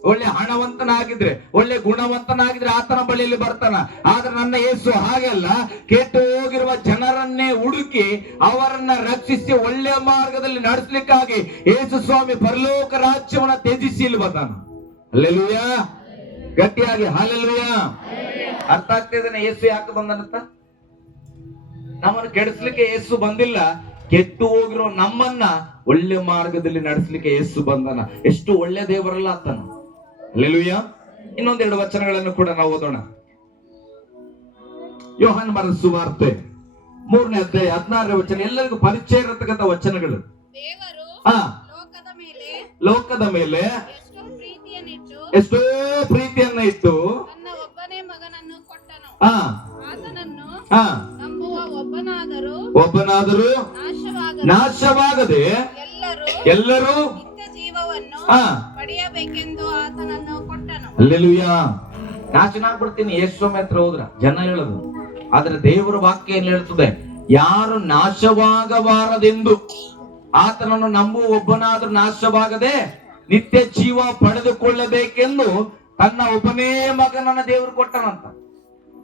ಒಳ್ಳೆ ಹಣವಂತನಾಗಿದ್ರೆ, ಒಳ್ಳೆ ಗುಣವಂತನಾಗಿದ್ರೆ ಆತನ ಬಳಿಯಲ್ಲಿ ಬರ್ತಾನ. ಆದ್ರೆ ನನ್ನ ಯೇಸು ಹಾಗೆಲ್ಲ, ಕೆಟ್ಟು ಹೋಗಿರುವ ಜನರನ್ನೇ ಹುಡುಕಿ ಅವರನ್ನ ರಕ್ಷಿಸಿ ಒಳ್ಳೆ ಮಾರ್ಗದಲ್ಲಿ ನಡೆಸಲಿಕ್ಕಾಗಿ ಯೇಸು ಸ್ವಾಮಿ ಪರಲೋಕ ರಾಜ್ಯವನ್ನ ತ್ಯಜಿಸಿ ಇಲ್ಲಿ ಬಂದಾನ. ಹಲ್ಲೆಲೂಯಾ. ಗಟ್ಟಿಯಾಗಿ ಹಲ್ಲೆಲೂಯಾ. ಅರ್ಥ ಆಗ್ತಿದ್ದೇನೆ ಯೇಸು ಯಾಕೆ ಬಂದನಂತ? ನಮ್ಮನ್ನು ಕೆಡಿಸ್ಲಿಕ್ಕೆ ಯೇಸು ಬಂದಿಲ್ಲ, ಕೆಟ್ಟು ಹೋಗಿರೋ ನಮ್ಮನ್ನ ಒಳ್ಳೆ ಮಾರ್ಗದಲ್ಲಿ ನಡೆಸಲಿಕ್ಕೆ ಯೇಸು ಬಂದನ. ಎಷ್ಟು ಒಳ್ಳೆ ದೇವರಲ್ಲ ಆತನ. ಹಲ್ಲೆಲೂಯಾ. ಇನ್ನೊಂದೆರಡು ವಚನಗಳನ್ನು ಕೂಡ ನಾವು ಓದೋಣ. ಯೋಹಾನ ಬರೆದ ಸುವಾರ್ತೆ 3ನೇ ಅಧ್ಯಾಯ 16ನೇ ವಚನ. ಎಲ್ಲರಿಗೂ ಪರಿಚಯ ಇರತಕ್ಕಂಥ ವಚನಗಳು. ಲೋಕದ ಮೇಲೆ ಎಷ್ಟೋ ಪ್ರೀತಿಯನ್ನ ಇಟ್ಟು ಒಬ್ಬನಾದರೂ ನಾಶವಾಗದೆ ಎಲ್ಲರೂ ಹಲ್ಲೆಲೂಯಾ. ನಾಶನ ಆಗ್ಬಿಡ್ತೀನಿ ಯೇಸುಸ್ವಾಮಿ ಹತ್ರ ಹೋದ್ರ ಜನ ಹೇಳೋದು. ಆದ್ರೆ ದೇವರ ವಾಕ್ಯ ಏನ್ ಹೇಳ್ತದೆ? ಯಾರು ನಾಶವಾಗಬಾರದೆಂದು ಆತನನ್ನು ನಂಬುವ ಒಬ್ಬನಾದ್ರೂ ನಾಶವಾಗದೆ ನಿತ್ಯ ಜೀವ ಪಡೆದುಕೊಳ್ಳಬೇಕೆಂದು ತನ್ನ ಒಬ್ಬನೇ ಮಗನನ್ನ ದೇವರು ಕೊಟ್ಟನಂತ.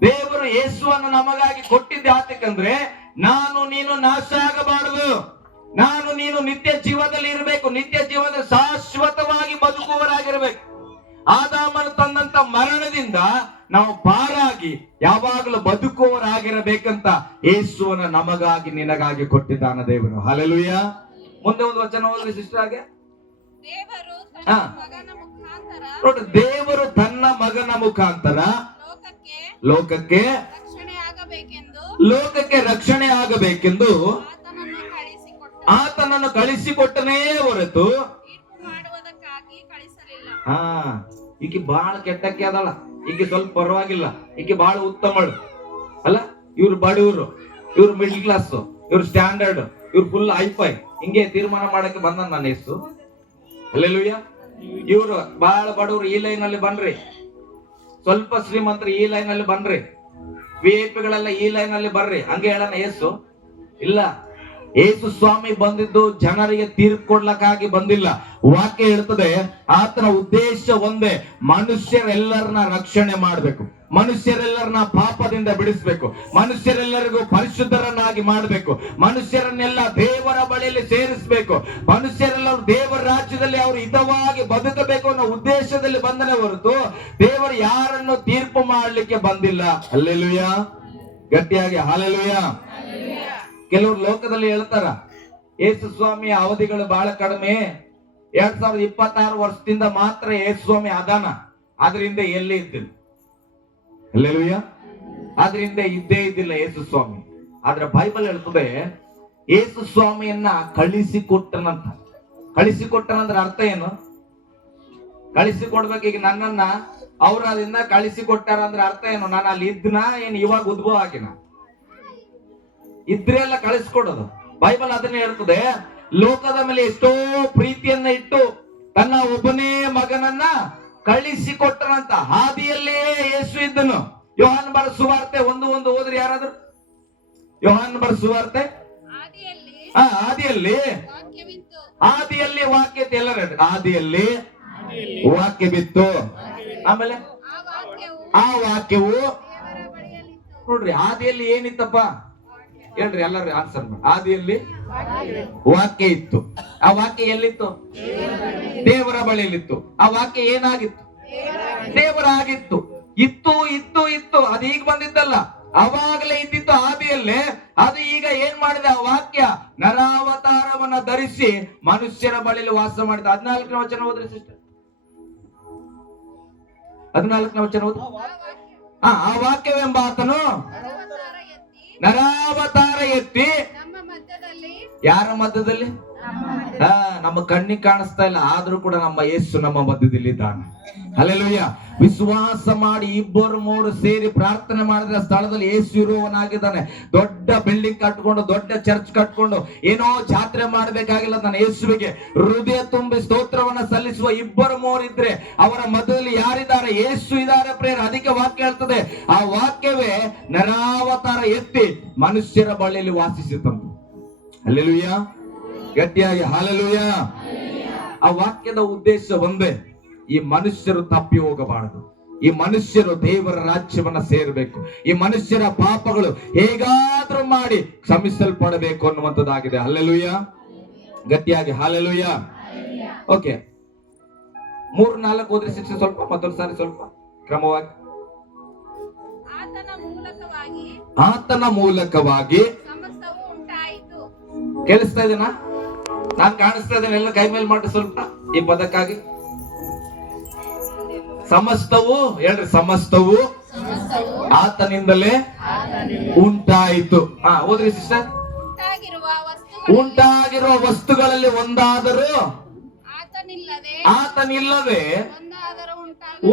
ದೇವರು ಯೇಸುವನ್ನು ನಮಗಾಗಿ ಕೊಟ್ಟಿದ್ದೆ ಆತಕ್ಕಂದ್ರೆ ನಾನು ನೀನು ನಾಶ ಆಗಬಾರದು, ನಾನು ನೀನು ನಿತ್ಯ ಜೀವದಲ್ಲಿ ಇರಬೇಕು, ನಿತ್ಯ ಜೀವದಲ್ಲಿ ಶಾಶ್ವತವಾಗಿ ಬದುಕುವರಾಗಿರ್ಬೇಕು. ಆದಾಮನು ತಂದಂತ ಮರಣದಿಂದ ನಾವು ಪಾರಾಗಿ ಯಾವಾಗಲೂ ಬದುಕುವರಾಗಿರಬೇಕಂತ ಯೇಸುವನ್ನ ನಮಗಾಗಿ ನಿನಗಾಗಿ ಕೊಟ್ಟಿದ್ದಾನ ದೇವರು. ಹಲ್ಲೆಲೂಯಾ. ಮುಂದೆ ಒಂದು ವಚನ ಓದ್ರಿ ಸಿಸ್ಟರ್ ಆಗಿ. ದೇವರು ತನ್ನ ಮಗನ ಮುಖಾಂತರ ಲೋಕಕ್ಕೆ ರಕ್ಷಣೆ ಆಗಬೇಕೆಂದು ಆತನನ್ನು ಕಳಿಸಿಕೊಟ್ಟನೇ ಹೊರತು ಈಕೆ ಬಹಳ ಕೆಟ್ಟಕ್ಕೆ ಅದಲ್ಲ, ಈಕೆ ಸ್ವಲ್ಪ ಪರವಾಗಿಲ್ಲ, ಈಕೆ ಬಹಳ ಉತ್ತಮಳು ಅಲ್ಲ. ಇವ್ರು ಬಡವರು, ಇವ್ರು ಮಿಡ್ಲ್ ಕ್ಲಾಸ್, ಇವ್ರು ಸ್ಟ್ಯಾಂಡರ್ಡ್, ಇವ್ರು ಫುಲ್ ಹೈಫೈ, ಹಿಂಗೆ ತೀರ್ಮಾನ ಮಾಡಕ್ಕೆ ಬಂದ ನನ್ನ ಹೆಸರು. ಹಲ್ಲೆಲೂಯಾ. ಇವ್ರು ಬಹಳ ಬಡವರು ಈ ಲೈನ್ ಅಲ್ಲಿ ಬನ್ರಿ, ಸ್ವಲ್ಪ ಶ್ರೀಮಂತರು ಈ ಲೈನ್ ಅಲ್ಲಿ ಬನ್ರಿ, VIP ಗಳೆಲ್ಲ ಈ ಲೈನ್ ಅಲ್ಲಿ ಬರ್ರಿ, ಹಂಗೆ ಹೇಳೋಣ ಯೇಸು ಇಲ್ಲ. ಯೇಸು ಸ್ವಾಮಿ ಬಂದಿದ್ದು ಜನರಿಗೆ ತೀರ್ಪು ಕೊಡ್ಲಕ್ಕಾಗಿ ಬಂದಿಲ್ಲ, ವಾಕ್ಯ ಹೇಳ್ತದೆ ಆತನ ಉದ್ದೇಶ ಒಂದೇ, ಮನುಷ್ಯರೆಲ್ಲರನ್ನ ರಕ್ಷಣೆ ಮಾಡಬೇಕು, ಮನುಷ್ಯರೆಲ್ಲರನ್ನ ಪಾಪದಿಂದ ಬಿಡಿಸ್ಬೇಕು, ಮನುಷ್ಯರೆಲ್ಲರಿಗೂ ಪರಿಶುದ್ಧರನ್ನಾಗಿ ಮಾಡಬೇಕು, ಮನುಷ್ಯರನ್ನೆಲ್ಲ ದೇವರ ಬಳಿಯಲ್ಲಿ ಸೇರಿಸಬೇಕು, ಮನುಷ್ಯರೆಲ್ಲರೂ ದೇವರ ರಾಜ್ಯದಲ್ಲಿ ಅವರು ಹಿತವಾಗಿ ಬದುಕಬೇಕು ಅನ್ನೋ ಉದ್ದೇಶದಲ್ಲಿ ಬಂದನೆ ಹೊರತು ದೇವರು ಯಾರನ್ನು ತೀರ್ಪು ಮಾಡಲಿಕ್ಕೆ ಬಂದಿಲ್ಲ. ಹಲ್ಲೆಲೂಯಾ, ಗಟ್ಟಿಯಾಗಿ ಹಲ್ಲೆಲೂಯಾ. ಕೆಲವರು ಲೋಕದಲ್ಲಿ ಹೇಳ್ತಾರ ಯೇಸು ಸ್ವಾಮಿಯ ಅವಧಿಗಳು ಬಹಳ ಕಡಿಮೆ, 2026 ವರ್ಷದಿಂದ ಮಾತ್ರ ಯೇಸು ಸ್ವಾಮಿ ಅದಾನ, ಅದರಿಂದ ಎಲ್ಲೇ ಇದ್ದಿಲ್ಲ. ಹಲ್ಲೆಲೂಯಾ, ಅದರಿಂದ ಇದ್ದೇ ಇದ್ದಿಲ್ಲ ಯೇಸು ಸ್ವಾಮಿ. ಆದ್ರೆ ಬೈಬಲ್ ಹೇಳ್ತದೆ ಯೇಸು ಸ್ವಾಮಿಯನ್ನ ಕಳಿಸಿಕೊಟ್ಟನಂತ. ಕಳಿಸಿಕೊಟ್ಟನಂದ್ರ ಅರ್ಥ ಏನು? ಕಳಿಸಿಕೊಡ್ಬೇಕು. ಈಗ ನನ್ನನ್ನ ಅವ್ರ ಅದನ್ನ ಕಳಿಸಿಕೊಟ್ಟಾರ ಅಂದ್ರೆ ಅರ್ಥ ಏನು? ನಾನು ಅಲ್ಲಿ ಇದ್ನ ಏನ್ ಇವಾಗ ಉದ್ಭವ ಆಗಿನ? ಇದ್ರೆ ಎಲ್ಲ ಕಳಿಸ್ಕೊಡೋದು. ಬೈಬಲ್ ಅದನ್ನೇ ಹೇಳ್ತದೆ, ಲೋಕದ ಮೇಲೆ ಎಷ್ಟೋ ಪ್ರೀತಿಯನ್ನ ಇಟ್ಟು ತನ್ನ ಒಬ್ಬನೇ ಮಗನನ್ನ ಕಳಿಸಿಕೊಟ್ಟನಂತ. ಹಾದಿಯಲ್ಲೇ ಯೇಸು ಇದ್ದನು. ಯೋಹಾನ ಬರೆದ ಸುವಾರ್ತೆ 1:1 ಓದ್ರಿ ಯಾರಾದ್ರೂ. ಯೋಹಾನ ಬರೆದ ಸುವಾರ್ತೆ ಆದಿಯಲ್ಲಿ ವಾಕ್ಯ ಇತ್ತು. ಎಲ್ಲರ ಆದಿಯಲ್ಲಿ ವಾಕ್ಯ ಬಿತ್ತು. ಆಮೇಲೆ ಆ ವಾಕ್ಯವು, ನೋಡ್ರಿ ಆದಿಯಲ್ಲಿ ಏನಿತ್ತಪ್ಪ ಹೇಳ್ರಿ, ಎಲ್ಲರೂ ಆನ್ಸರ್ ಮಾಡಿ. ಆದಿಯಲ್ಲಿ ವಾಕ್ಯ ಇತ್ತು. ಆ ವಾಕ್ಯ ಎಲ್ಲಿತ್ತು? ದೇವರ ಬಳಿಯಲ್ಲಿತ್ತು. ಆ ವಾಕ್ಯ ಏನಾಗಿತ್ತು? ದೇವರಾಗಿತ್ತು. ಇತ್ತು ಇತ್ತು ಇತ್ತು, ಅದು ಈಗ ಬಂದಿದ್ದಲ್ಲ, ಅವಾಗಲೇ ಇದ್ದಿತ್ತು ಆದಿಯಲ್ಲೇ. ಅದು ಈಗ ಏನ್ ಮಾಡಿದೆ? ಆ ವಾಕ್ಯ ನರಾವತಾರವನ್ನ ಧರಿಸಿ ಮನುಷ್ಯರ ಬಳಿಯಲ್ಲಿ ವಾಸ ಮಾಡಿದ. 14ನೇ ವಚನ ಓದ್ರಿ ಸಿಸ್ಟರ್. 14ನೇ ವಚನ ಓದಿ. ಆ ವಾಕ್ಯವೆಂಬ ಆತನು ನರಾವತಾರ ಎತ್ತಿ ಯಾರ ಮಧ್ಯದಲ್ಲಿ? ನಮ್ಮ ಕಣ್ಣಿಗೆ ಕಾಣಿಸ್ತಾ ಇಲ್ಲ, ಆದ್ರೂ ಕೂಡ ನಮ್ಮ ಯೇಸು ನಮ್ಮ ಮಧ್ಯದಲ್ಲಿ ಇದ್ದಾನೆ. ಹಲ್ಲೆಲೂಯಾ. ವಿಶ್ವಾಸ ಮಾಡಿ 2-3 ಸೇರಿ ಪ್ರಾರ್ಥನೆ ಮಾಡಿದ್ರೆ ಸ್ಥಳದಲ್ಲಿ ಯೇಸು ಇರುವವನಾಗಿದ್ದಾನೆ. ದೊಡ್ಡ ಬಿಲ್ಡಿಂಗ್ ಕಟ್ಕೊಂಡು, ದೊಡ್ಡ ಚರ್ಚ್ ಕಟ್ಕೊಂಡು ಏನೋ ಜಾತ್ರೆ ಮಾಡಬೇಕಾಗಿಲ್ಲ. ನನ್ನ ಯೇಸುವಿಗೆ ಹೃದಯ ತುಂಬಿ ಸ್ತೋತ್ರವನ್ನ ಸಲ್ಲಿಸುವ 2-3 ಇದ್ರೆ ಅವರ ಮಧ್ಯದಲ್ಲಿ ಯಾರಿದ್ದಾರೆ? ಯೇಸು ಇದ್ದಾರೆ ಪ್ರೇರ. ಅದಕ್ಕೆ ವಾಕ್ಯ ಹೇಳ್ತದೆ, ಆ ವಾಕ್ಯವೇ ನರಾವತಾರ ಎತ್ತಿ ಮನುಷ್ಯರ ಬಳಿಯಲ್ಲಿ ವಾಸಿಸಿತಂತ. ಹಲ್ಲೆಲೂಯಾ, ಗಟ್ಟಿಯಾಗಿ ಹಲ್ಲೆಲೂಯಾ. ಆ ವಾಕ್ಯದ ಉದ್ದೇಶ ಒಂದೇ, ಈ ಮನುಷ್ಯರು ತಪ್ಪಿ ಹೋಗಬಾರದು, ಈ ಮನುಷ್ಯರು ದೇವರ ರಾಜ್ಯವನ್ನ ಸೇರಬೇಕು, ಈ ಮನುಷ್ಯರ ಪಾಪಗಳು ಹೇಗಾದ್ರೂ ಮಾಡಿ ಕ್ಷಮಿಸಲ್ಪಡಬೇಕು ಅನ್ನುವಂಥದ್ದಾಗಿದೆ. ಹಲ್ಲೆಲೂಯಾ, ಗಟ್ಟಿಯಾಗಿ ಹಲ್ಲೆಲೂಯಾ. ಓಕೆ, 3-4 ಓದ್ರಿ ಶಿಕ್ಷೆ ಸ್ವಲ್ಪ, ಮತ್ತೊಂದು ಸಾರಿ ಸ್ವಲ್ಪ ಕ್ರಮವಾಗಿ. ಆತನ ಮೂಲಕವಾಗಿ ಕೇಳಿಸ್ತಾ ಇದೆನಾ? ನಾನ್ ಕಾಣಿಸ್ತಾ ಇದ್ದೇನೆ? ಎಲ್ಲ ಕೈ ಮೇಲೆ ಮಾಡಿ ಸ್ವಲ್ಪ ಈ ಪದಕ್ಕಾಗಿ. ಸಮಸ್ತವು ಹೇಳ್ರಿ, ಸಮಸ್ತವು ಆತನಿಂದಲೇ ಉಂಟಾಯಿತು. ಓದ್ರಿ ಸಿಸ್ಟರ್. ಉಂಟಾಗಿರುವ ವಸ್ತುಗಳಲ್ಲಿ ಒಂದಾದರೂ ಆತನಿಲ್ಲದೆ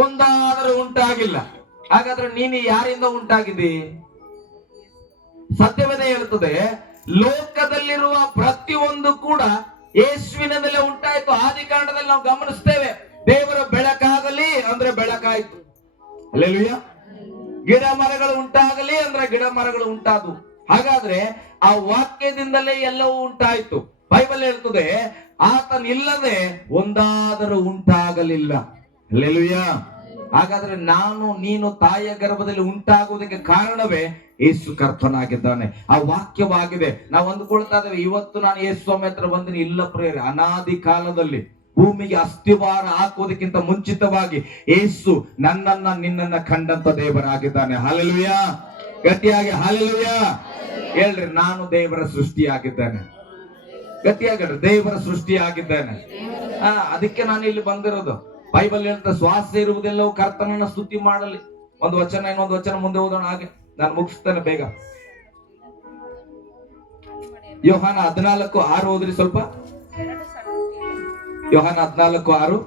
ಒಂದಾದರೂ ಉಂಟಾಗಿಲ್ಲ. ಹಾಗಾದ್ರೆ ನೀನು ಯಾರಿಂದ ಉಂಟಾಗಿದ್ದಿ? ಸತ್ಯವೇದ ಹೇಳ್ತದೆ, ಲೋಕದಲ್ಲಿರುವ ಪ್ರತಿಯೊಂದು ಕೂಡ ಯೇಸುವಿನಿಂದಲೇ ಉಂಟಾಯಿತು. ಆದಿ ಕಾಂಡದಲ್ಲಿ ನಾವು ಗಮನಿಸ್ತೇವೆ, ದೇವರ ಬೆಳಕಾಗಲಿ ಅಂದ್ರೆ ಬೆಳಕಾಯಿತು. ಹಲ್ಲೆಲೂಯಾ. ಗಿಡ ಮರಗಳು ಉಂಟಾಗಲಿ ಅಂದ್ರೆ ಗಿಡ ಮರಗಳು ಉಂಟಾದವು. ಹಾಗಾದ್ರೆ ಆ ವಾಕ್ಯದಿಂದಲೇ ಎಲ್ಲವೂ ಉಂಟಾಯಿತು. ಬೈಬಲ್ ಹೇಳ್ತದೆ, ಆತನಿಲ್ಲದೆ ಒಂದಾದರೂ ಉಂಟಾಗಲಿಲ್ಲ. ಹಲ್ಲೆಲೂಯಾ. ಹಾಗಾದ್ರೆ ನಾನು ನೀನು ತಾಯಿಯ ಗರ್ಭದಲ್ಲಿ ಉಂಟಾಗುವುದಕ್ಕೆ ಕಾರಣವೇ ಯೇಸು ಕರ್ತನಾಗಿದ್ದಾನೆ. ಆ ವಾಕ್ಯವಾಗಿದೆ. ನಾವು ಅಂದುಕೊಳ್ತಾ ಇದ್ದೇವೆ ಇವತ್ತು ನಾನು ಯೇಸು ಸ್ವಾಮಿ ಹತ್ರ ಬಂದಿನಿ. ಇಲ್ಲ ಪ್ರೇರೆ, ಅನಾದಿ ಕಾಲದಲ್ಲಿ ಭೂಮಿಗೆ ಅಸ್ಥಿವಾರ ಹಾಕುವುದಕ್ಕಿಂತ ಮುಂಚಿತವಾಗಿ ಯೇಸು ನನ್ನನ್ನ ನಿನ್ನನ್ನ ಕಂಡಂತ ದೇವರಾಗಿದ್ದಾನೆ. ಹಲ್ಲೆಲೂಯಾ, ಗಟ್ಟಿಯಾಗಿ ಹಲ್ಲೆಲೂಯಾ ಹೇಳ್ರಿ. ನಾನು ದೇವರ ಸೃಷ್ಟಿಯಾಗಿದ್ದೇನೆ. ಗಟ್ಟಿಯಾಗಿ ದೇವರ ಸೃಷ್ಟಿಯಾಗಿದ್ದೇನೆ. ಅದಕ್ಕೆ ನಾನು ಇಲ್ಲಿ ಬಂದಿರೋದು. ಬೈಬಲ್ ಹೇಳ್ತಾ, ಶ್ವಾಸ ಇರುವುದೆಲ್ಲವೂ ಕರ್ತನನ್ನ ಸ್ತುತಿ ಮಾಡಲಿ. ಒಂದು ವಚನ ಇನ್ನೊಂದು ವಚನ ಮುಂದೆ ಓದೋಣ. ಹಾಗೆ ನಾನು ಮುಗಿಸ್ತೇನೆ ಬೇಗ. ಯೋಹಾನ 14:6 ಓದ್ರಿ ಸ್ವಲ್ಪ. ಯೋಹಾನ 14:6.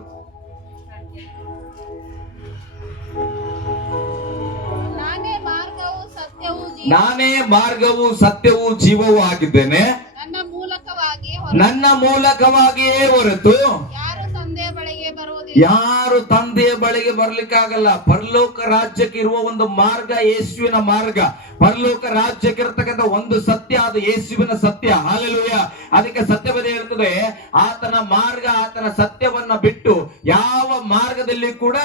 ನಾನೇ ಮಾರ್ಗವು ಸತ್ಯವೂ ಜೀವವೂ ಆಗಿದ್ದೇನೆ. ನನ್ನ ಮೂಲಕವಾಗಿಯೇ ಹೊರತು ಯಾರು ಯಾರು ತಂದೆಯ ಬಳಿಗೆ ಬರ್ಲಿಕ್ಕಾಗಲ್ಲ. ಪರಲೋಕ ರಾಜ್ಯಕ್ಕೆ ಇರುವ ಒಂದು ಮಾರ್ಗ ಯೇಸುವಿನ ಮಾರ್ಗ. ಪರಲೋಕ ರಾಜ್ಯಕ್ಕೆ ಇರತಕ್ಕಂಥ ಒಂದು ಸತ್ಯ, ಅದು ಯೇಸುವಿನ ಸತ್ಯ. ಹಲ್ಲೆಲೂಯಾ. ಅದಕ್ಕೆ ಸತ್ಯವೇದ ಹೇಳ್ತದೆ, ಆತನ ಮಾರ್ಗ, ಆತನ ಸತ್ಯವನ್ನ ಬಿಟ್ಟು ಯಾವ ಮಾರ್ಗದಲ್ಲಿ ಕೂಡ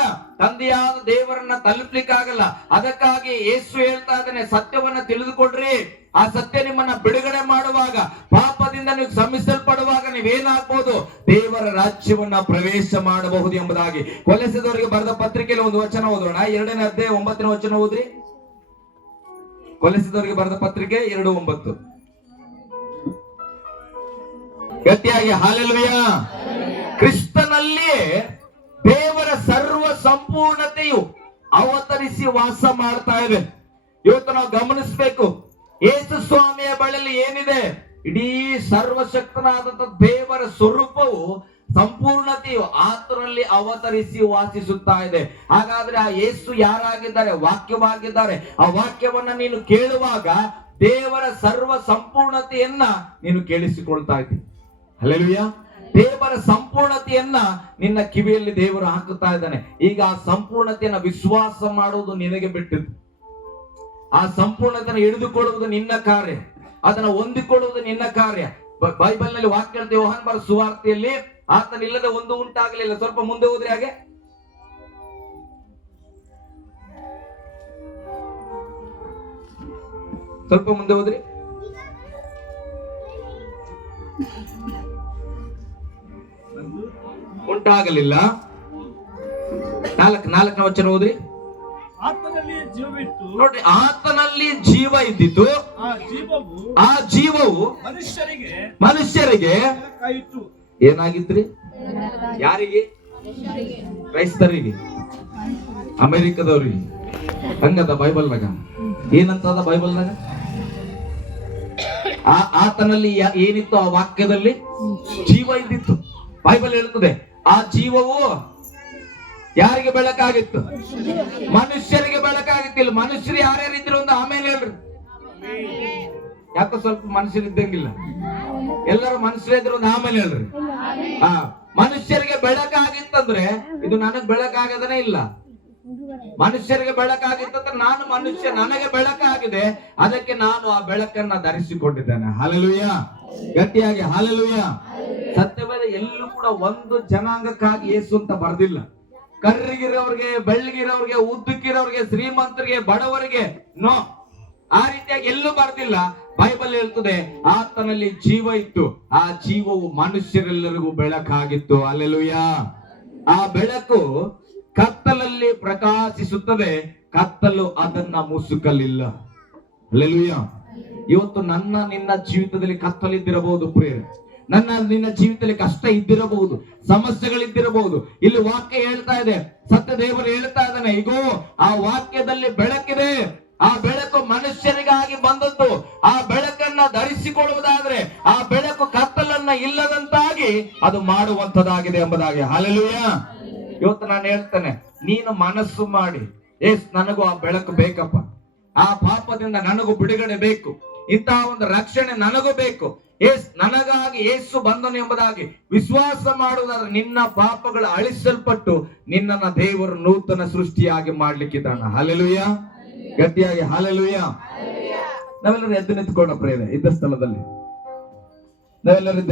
ತಂದೆಯಾದ ದೇವರನ್ನ ತಲುಪಲಿಕ್ಕಾಗಲ್ಲ. ಅದಕ್ಕಾಗಿ ಯೇಸು ಹೇಳ್ತಾ ಇದ್ದಾನೆ, ಸತ್ಯವನ್ನ ತಿಳಿದುಕೊಡ್ರಿ. ಆ ಸತ್ಯ ನಿಮ್ಮನ್ನ ಬಿಡುಗಡೆ ಮಾಡುವಾಗ, ಪಾಪದಿಂದ ನೀವು ಶ್ರಮಿಸಲ್ಪಡುವಾಗ ನೀವೇನಾಗ್ಬಹುದು? ದೇವರ ರಾಜ್ಯವನ್ನ ಪ್ರವೇಶ ಮಾಡಬಹುದು ಎಂಬುದಾಗಿ. ಕೊಲೆಸದವರಿಗೆ ಬರೆದ ಪತ್ರಿಕೆಯಲ್ಲಿ ಒಂದು ವಚನ ಓದೋಣ. 2ನೇ ಅಧ್ಯಾಯ 9ನೇ ವಚನ ಓದ್ರಿ. ಕೊಲೆಸದವರಿಗೆ ಬರೆದ ಪತ್ರಿಕೆ 2:9. ಗಟ್ಟಿಯಾಗಿ ಹಲ್ಲೆಲೂಯಾ. ಕ್ರಿಸ್ತನಲ್ಲಿ ದೇವರ ಸರ್ವ ಸಂಪೂರ್ಣತೆಯು ಅವತರಿಸಿ ವಾಸ ಮಾಡ್ತಾ ಇದೆ. ಇವತ್ತು ನಾವು ಗಮನಿಸಬೇಕು, ಯೇಸು ಸ್ವಾಮಿಯ ಬಳಿಯಲ್ಲಿ ಏನಿದೆ? ಇಡೀ ಸರ್ವಶಕ್ತನಾದಂತ ದೇವರ ಸ್ವರೂಪವು, ಸಂಪೂರ್ಣತೆಯು ಆತನಲ್ಲಿ ಅವತರಿಸಿ ವಾಸಿಸುತ್ತಾ ಇದೆ. ಹಾಗಾದ್ರೆ ಆ ಯೇಸು ಯಾರಾಗಿದ್ದಾರೆ? ವಾಕ್ಯವಾಗಿದ್ದಾರೆ. ಆ ವಾಕ್ಯವನ್ನ ನೀನು ಕೇಳುವಾಗ ದೇವರ ಸರ್ವ ಸಂಪೂರ್ಣತೆಯನ್ನ ನೀನು ಕೇಳಿಸಿಕೊಳ್ತಾ ಇದ್ದೀನಿ. ಹಲ್ಲೆಲೂಯಾ. ದೇವರ ಸಂಪೂರ್ಣತೆಯನ್ನ ನಿನ್ನ ಕಿವಿಯಲ್ಲಿ ದೇವರು ಹಾಕುತ್ತಾ ಇದ್ದಾನೆ. ಈಗ ಆ ಸಂಪೂರ್ಣತೆಯನ್ನ ವಿಶ್ವಾಸ ಮಾಡುವುದು ನಿನಗೆ ಬಿಟ್ಟಿದ್ದು. ಆ ಸಂಪೂರ್ಣತೆಯನ್ನು ಹಿಡಿದುಕೊಳ್ಳುವುದು ನಿನ್ನ ಕಾರ್ಯ, ಅದನ್ನ ಹೊಂದಿಕೊಳ್ಳುವುದು ನಿನ್ನ ಕಾರ್ಯ. ಬೈಬಲ್ ನಲ್ಲಿ ವಾಕ್ಯ ಹೇಳ್ತೇವೆ, ಯೋಹಾನ ಬರೆದ ಸುವಾರ್ತೆಯಲ್ಲಿ ಆತನಿಲ್ಲದೆ ಒಂದು ಉಂಟಾಗಲಿಲ್ಲ. ಸ್ವಲ್ಪ ಮುಂದೆ ಹೋದ್ರೆ ಹಾಗೆ, ಸ್ವಲ್ಪ ಮುಂದೆ ಹೋದ್ರಿ. ಉಂಟಾಗಲಿಲ್ಲ. 4ನೇ ವಚನ ಓದ್ರಿ. ಆತನಲ್ಲಿ ಜೀವವಿತ್ತು. ನೋಡ್ರಿ, ಆತನಲ್ಲಿ ಜೀವ ಇದ್ದಿತು, ಆ ಜೀವವು ಮನುಷ್ಯರಿಗೆ ಏನಾಗಿತ್ರಿ? ಯಾರಿಗೆ? ಕ್ರೈಸ್ತರಿಗೆ, ಅಮೆರಿಕದವ್ರಿಗೆ. ಹಂಗದ ಬೈಬಲ್ನಾಗ ಏನಂತದ? ಬೈಬಲ್ನಾಗ ಆತನಲ್ಲಿ ಏನಿತ್ತು? ಆ ವಾಕ್ಯದಲ್ಲಿ ಜೀವ ಇದ್ದಿತ್ತು. ಬೈಬಲ್ ಹೇಳ್ತದೆ, ಆ ಜೀವವು ಯಾರಿಗೆ ಬೆಳಕಾಗಿತ್ತು? ಮನುಷ್ಯರಿಗೆ ಬೆಳಕಾಗಿತ್ತಿಲ್ಲ. ಮನುಷ್ಯರು ಯಾರ್ಯಾರಿದ್ರು ಒಂದು ಆಮೇಲೆ ಹೇಳ್ರಿ. ಯಾಕೋ ಸ್ವಲ್ಪ ಮನುಷ್ಯರು ಇದ್ದಂಗಿಲ್ಲ. ಎಲ್ಲರೂ ಮನುಷ್ಯರಿದ್ರು ಒಂದು ಆಮೇಲೆ ಹೇಳ್ರಿ. ಮನುಷ್ಯರಿಗೆ ಬೆಳಕಾಗಿತ್ತಂದ್ರೆ ಇದು ನನಗ್ ಬೆಳಕಾಗದನೇ ಇಲ್ಲ. ಮನುಷ್ಯರಿಗೆ ಬೆಳಕಾಗಿತ್ತಂದ್ರೆ ನಾನು ಮನುಷ್ಯ, ನನಗೆ ಬೆಳಕಾಗಿದೆ, ಅದಕ್ಕೆ ನಾನು ಆ ಬೆಳಕನ್ನ ಧರಿಸಿಕೊಂಡಿದ್ದೇನೆ. ಹಲ್ಲೆಲೂಯಾ. ಗಟ್ಟಿಯಾಗಿ ಹಲ್ಲೆಲೂಯಾ. ಸತ್ಯವೇದ ಎಲ್ಲೂ ಕೂಡ ಒಂದು ಜನಾಂಗಕ್ಕಾಗಿ ಯೇಸು ಅಂತ ಬರ್ದಿಲ್ಲ. ಕರ್ರಿಗಿರೋರ್ಗೆ, ಬೆಳ್ಳಗಿರೋರ್ಗೆ, ಉದ್ದಕ್ಕಿರೋರ್ಗೆ, ಶ್ರೀಮಂತರಿಗೆ, ಬಡವರಿಗೆ, ನೋ, ಆ ರೀತಿಯಾಗಿ ಎಲ್ಲೂ ಬರ್ದಿಲ್ಲ. ಬೈಬಲ್ ಹೇಳ್ತದೆ, ಆತನಲ್ಲಿ ಜೀವ ಇತ್ತು, ಆ ಜೀವವು ಮನುಷ್ಯರೆಲ್ಲರಿಗೂ ಬೆಳಕಾಗಿತ್ತು. ಹಲ್ಲೆಲೂಯಾ. ಆ ಬೆಳಕು ಕತ್ತಲಲ್ಲಿ ಪ್ರಕಾಶಿಸುತ್ತದೆ, ಕತ್ತಲು ಅದನ್ನ ಮುಸುಕಲಿಲ್ಲ. ಹಲ್ಲೆಲೂಯಾ. ಇವತ್ತು ನನ್ನ ನಿನ್ನ ಜೀವಿತದಲ್ಲಿ ಕತ್ತಲಿದ್ದಿರಬಹುದು ಪ್ರಿಯರೇ, ನಿನ್ನ ಜೀವಿತದಲ್ಲಿ ಕಷ್ಟ ಇದ್ದಿರಬಹುದು, ಸಮಸ್ಯೆಗಳಿದ್ದಿರಬಹುದು. ಇಲ್ಲಿ ವಾಕ್ಯ ಹೇಳ್ತಾ ಇದೆ, ಸತ್ಯ ದೇವರು ಹೇಳ್ತಾ ಇದ್ದಾನೆ, ಈಗೋ ಆ ವಾಕ್ಯದಲ್ಲಿ ಬೆಳಕಿದೆ. ಆ ಬೆಳಕು ಮನುಷ್ಯರಿಗಾಗಿ ಬಂದದ್ದು. ಆ ಬೆಳಕನ್ನ ಧರಿಸಿಕೊಳ್ಳುವುದಾದ್ರೆ ಆ ಬೆಳಕು ಕತ್ತಲನ್ನ ಇಲ್ಲದಂತಾಗಿ ಅದು ಮಾಡುವಂತದಾಗಿದೆ ಎಂಬುದಾಗಿ. ಹಲ್ಲೆಲೂಯಾ. ಇವತ್ತು ನಾನು ಹೇಳ್ತೇನೆ, ನೀನು ಮನಸ್ಸು ಮಾಡಿ, ನನಗೂ ಆ ಬೆಳಕು ಬೇಕಪ್ಪ, ಆ ಪಾಪದಿಂದ ನನಗೂ ಬಿಡುಗಡೆ ಬೇಕು, ಇಂತಹ ಒಂದು ರಕ್ಷಣೆ ನನಗೂ ಬೇಕು, ನನಗಾಗಿ ಯೇಸು ಬಂದನು ಎಂಬುದಾಗಿ ವಿಶ್ವಾಸ ಮಾಡುವುದಾದ್ರೆ ನಿನ್ನ ಪಾಪಗಳು ಅಳಿಸಲ್ಪಟ್ಟು ನಿನ್ನನ್ನ ದೇವರು ನೂತನ ಸೃಷ್ಟಿಯಾಗಿ ಮಾಡ್ಲಿಕ್ಕಿದ್ದಾನ. ಹಲ್ಲೆಲೂಯಾ. ಗಟ್ಟಿಯಾಗಿ ಹಲ್ಲೆಲೂಯಾ. ನಾವೆಲ್ಲರೂ ಎದ್ದು ನಿಂತ್ಕೊಂಡ ಪ್ರೇರೆ ಇದ್ದ ಸ್ಥಳದಲ್ಲಿ ನಾವೆಲ್ಲರೂ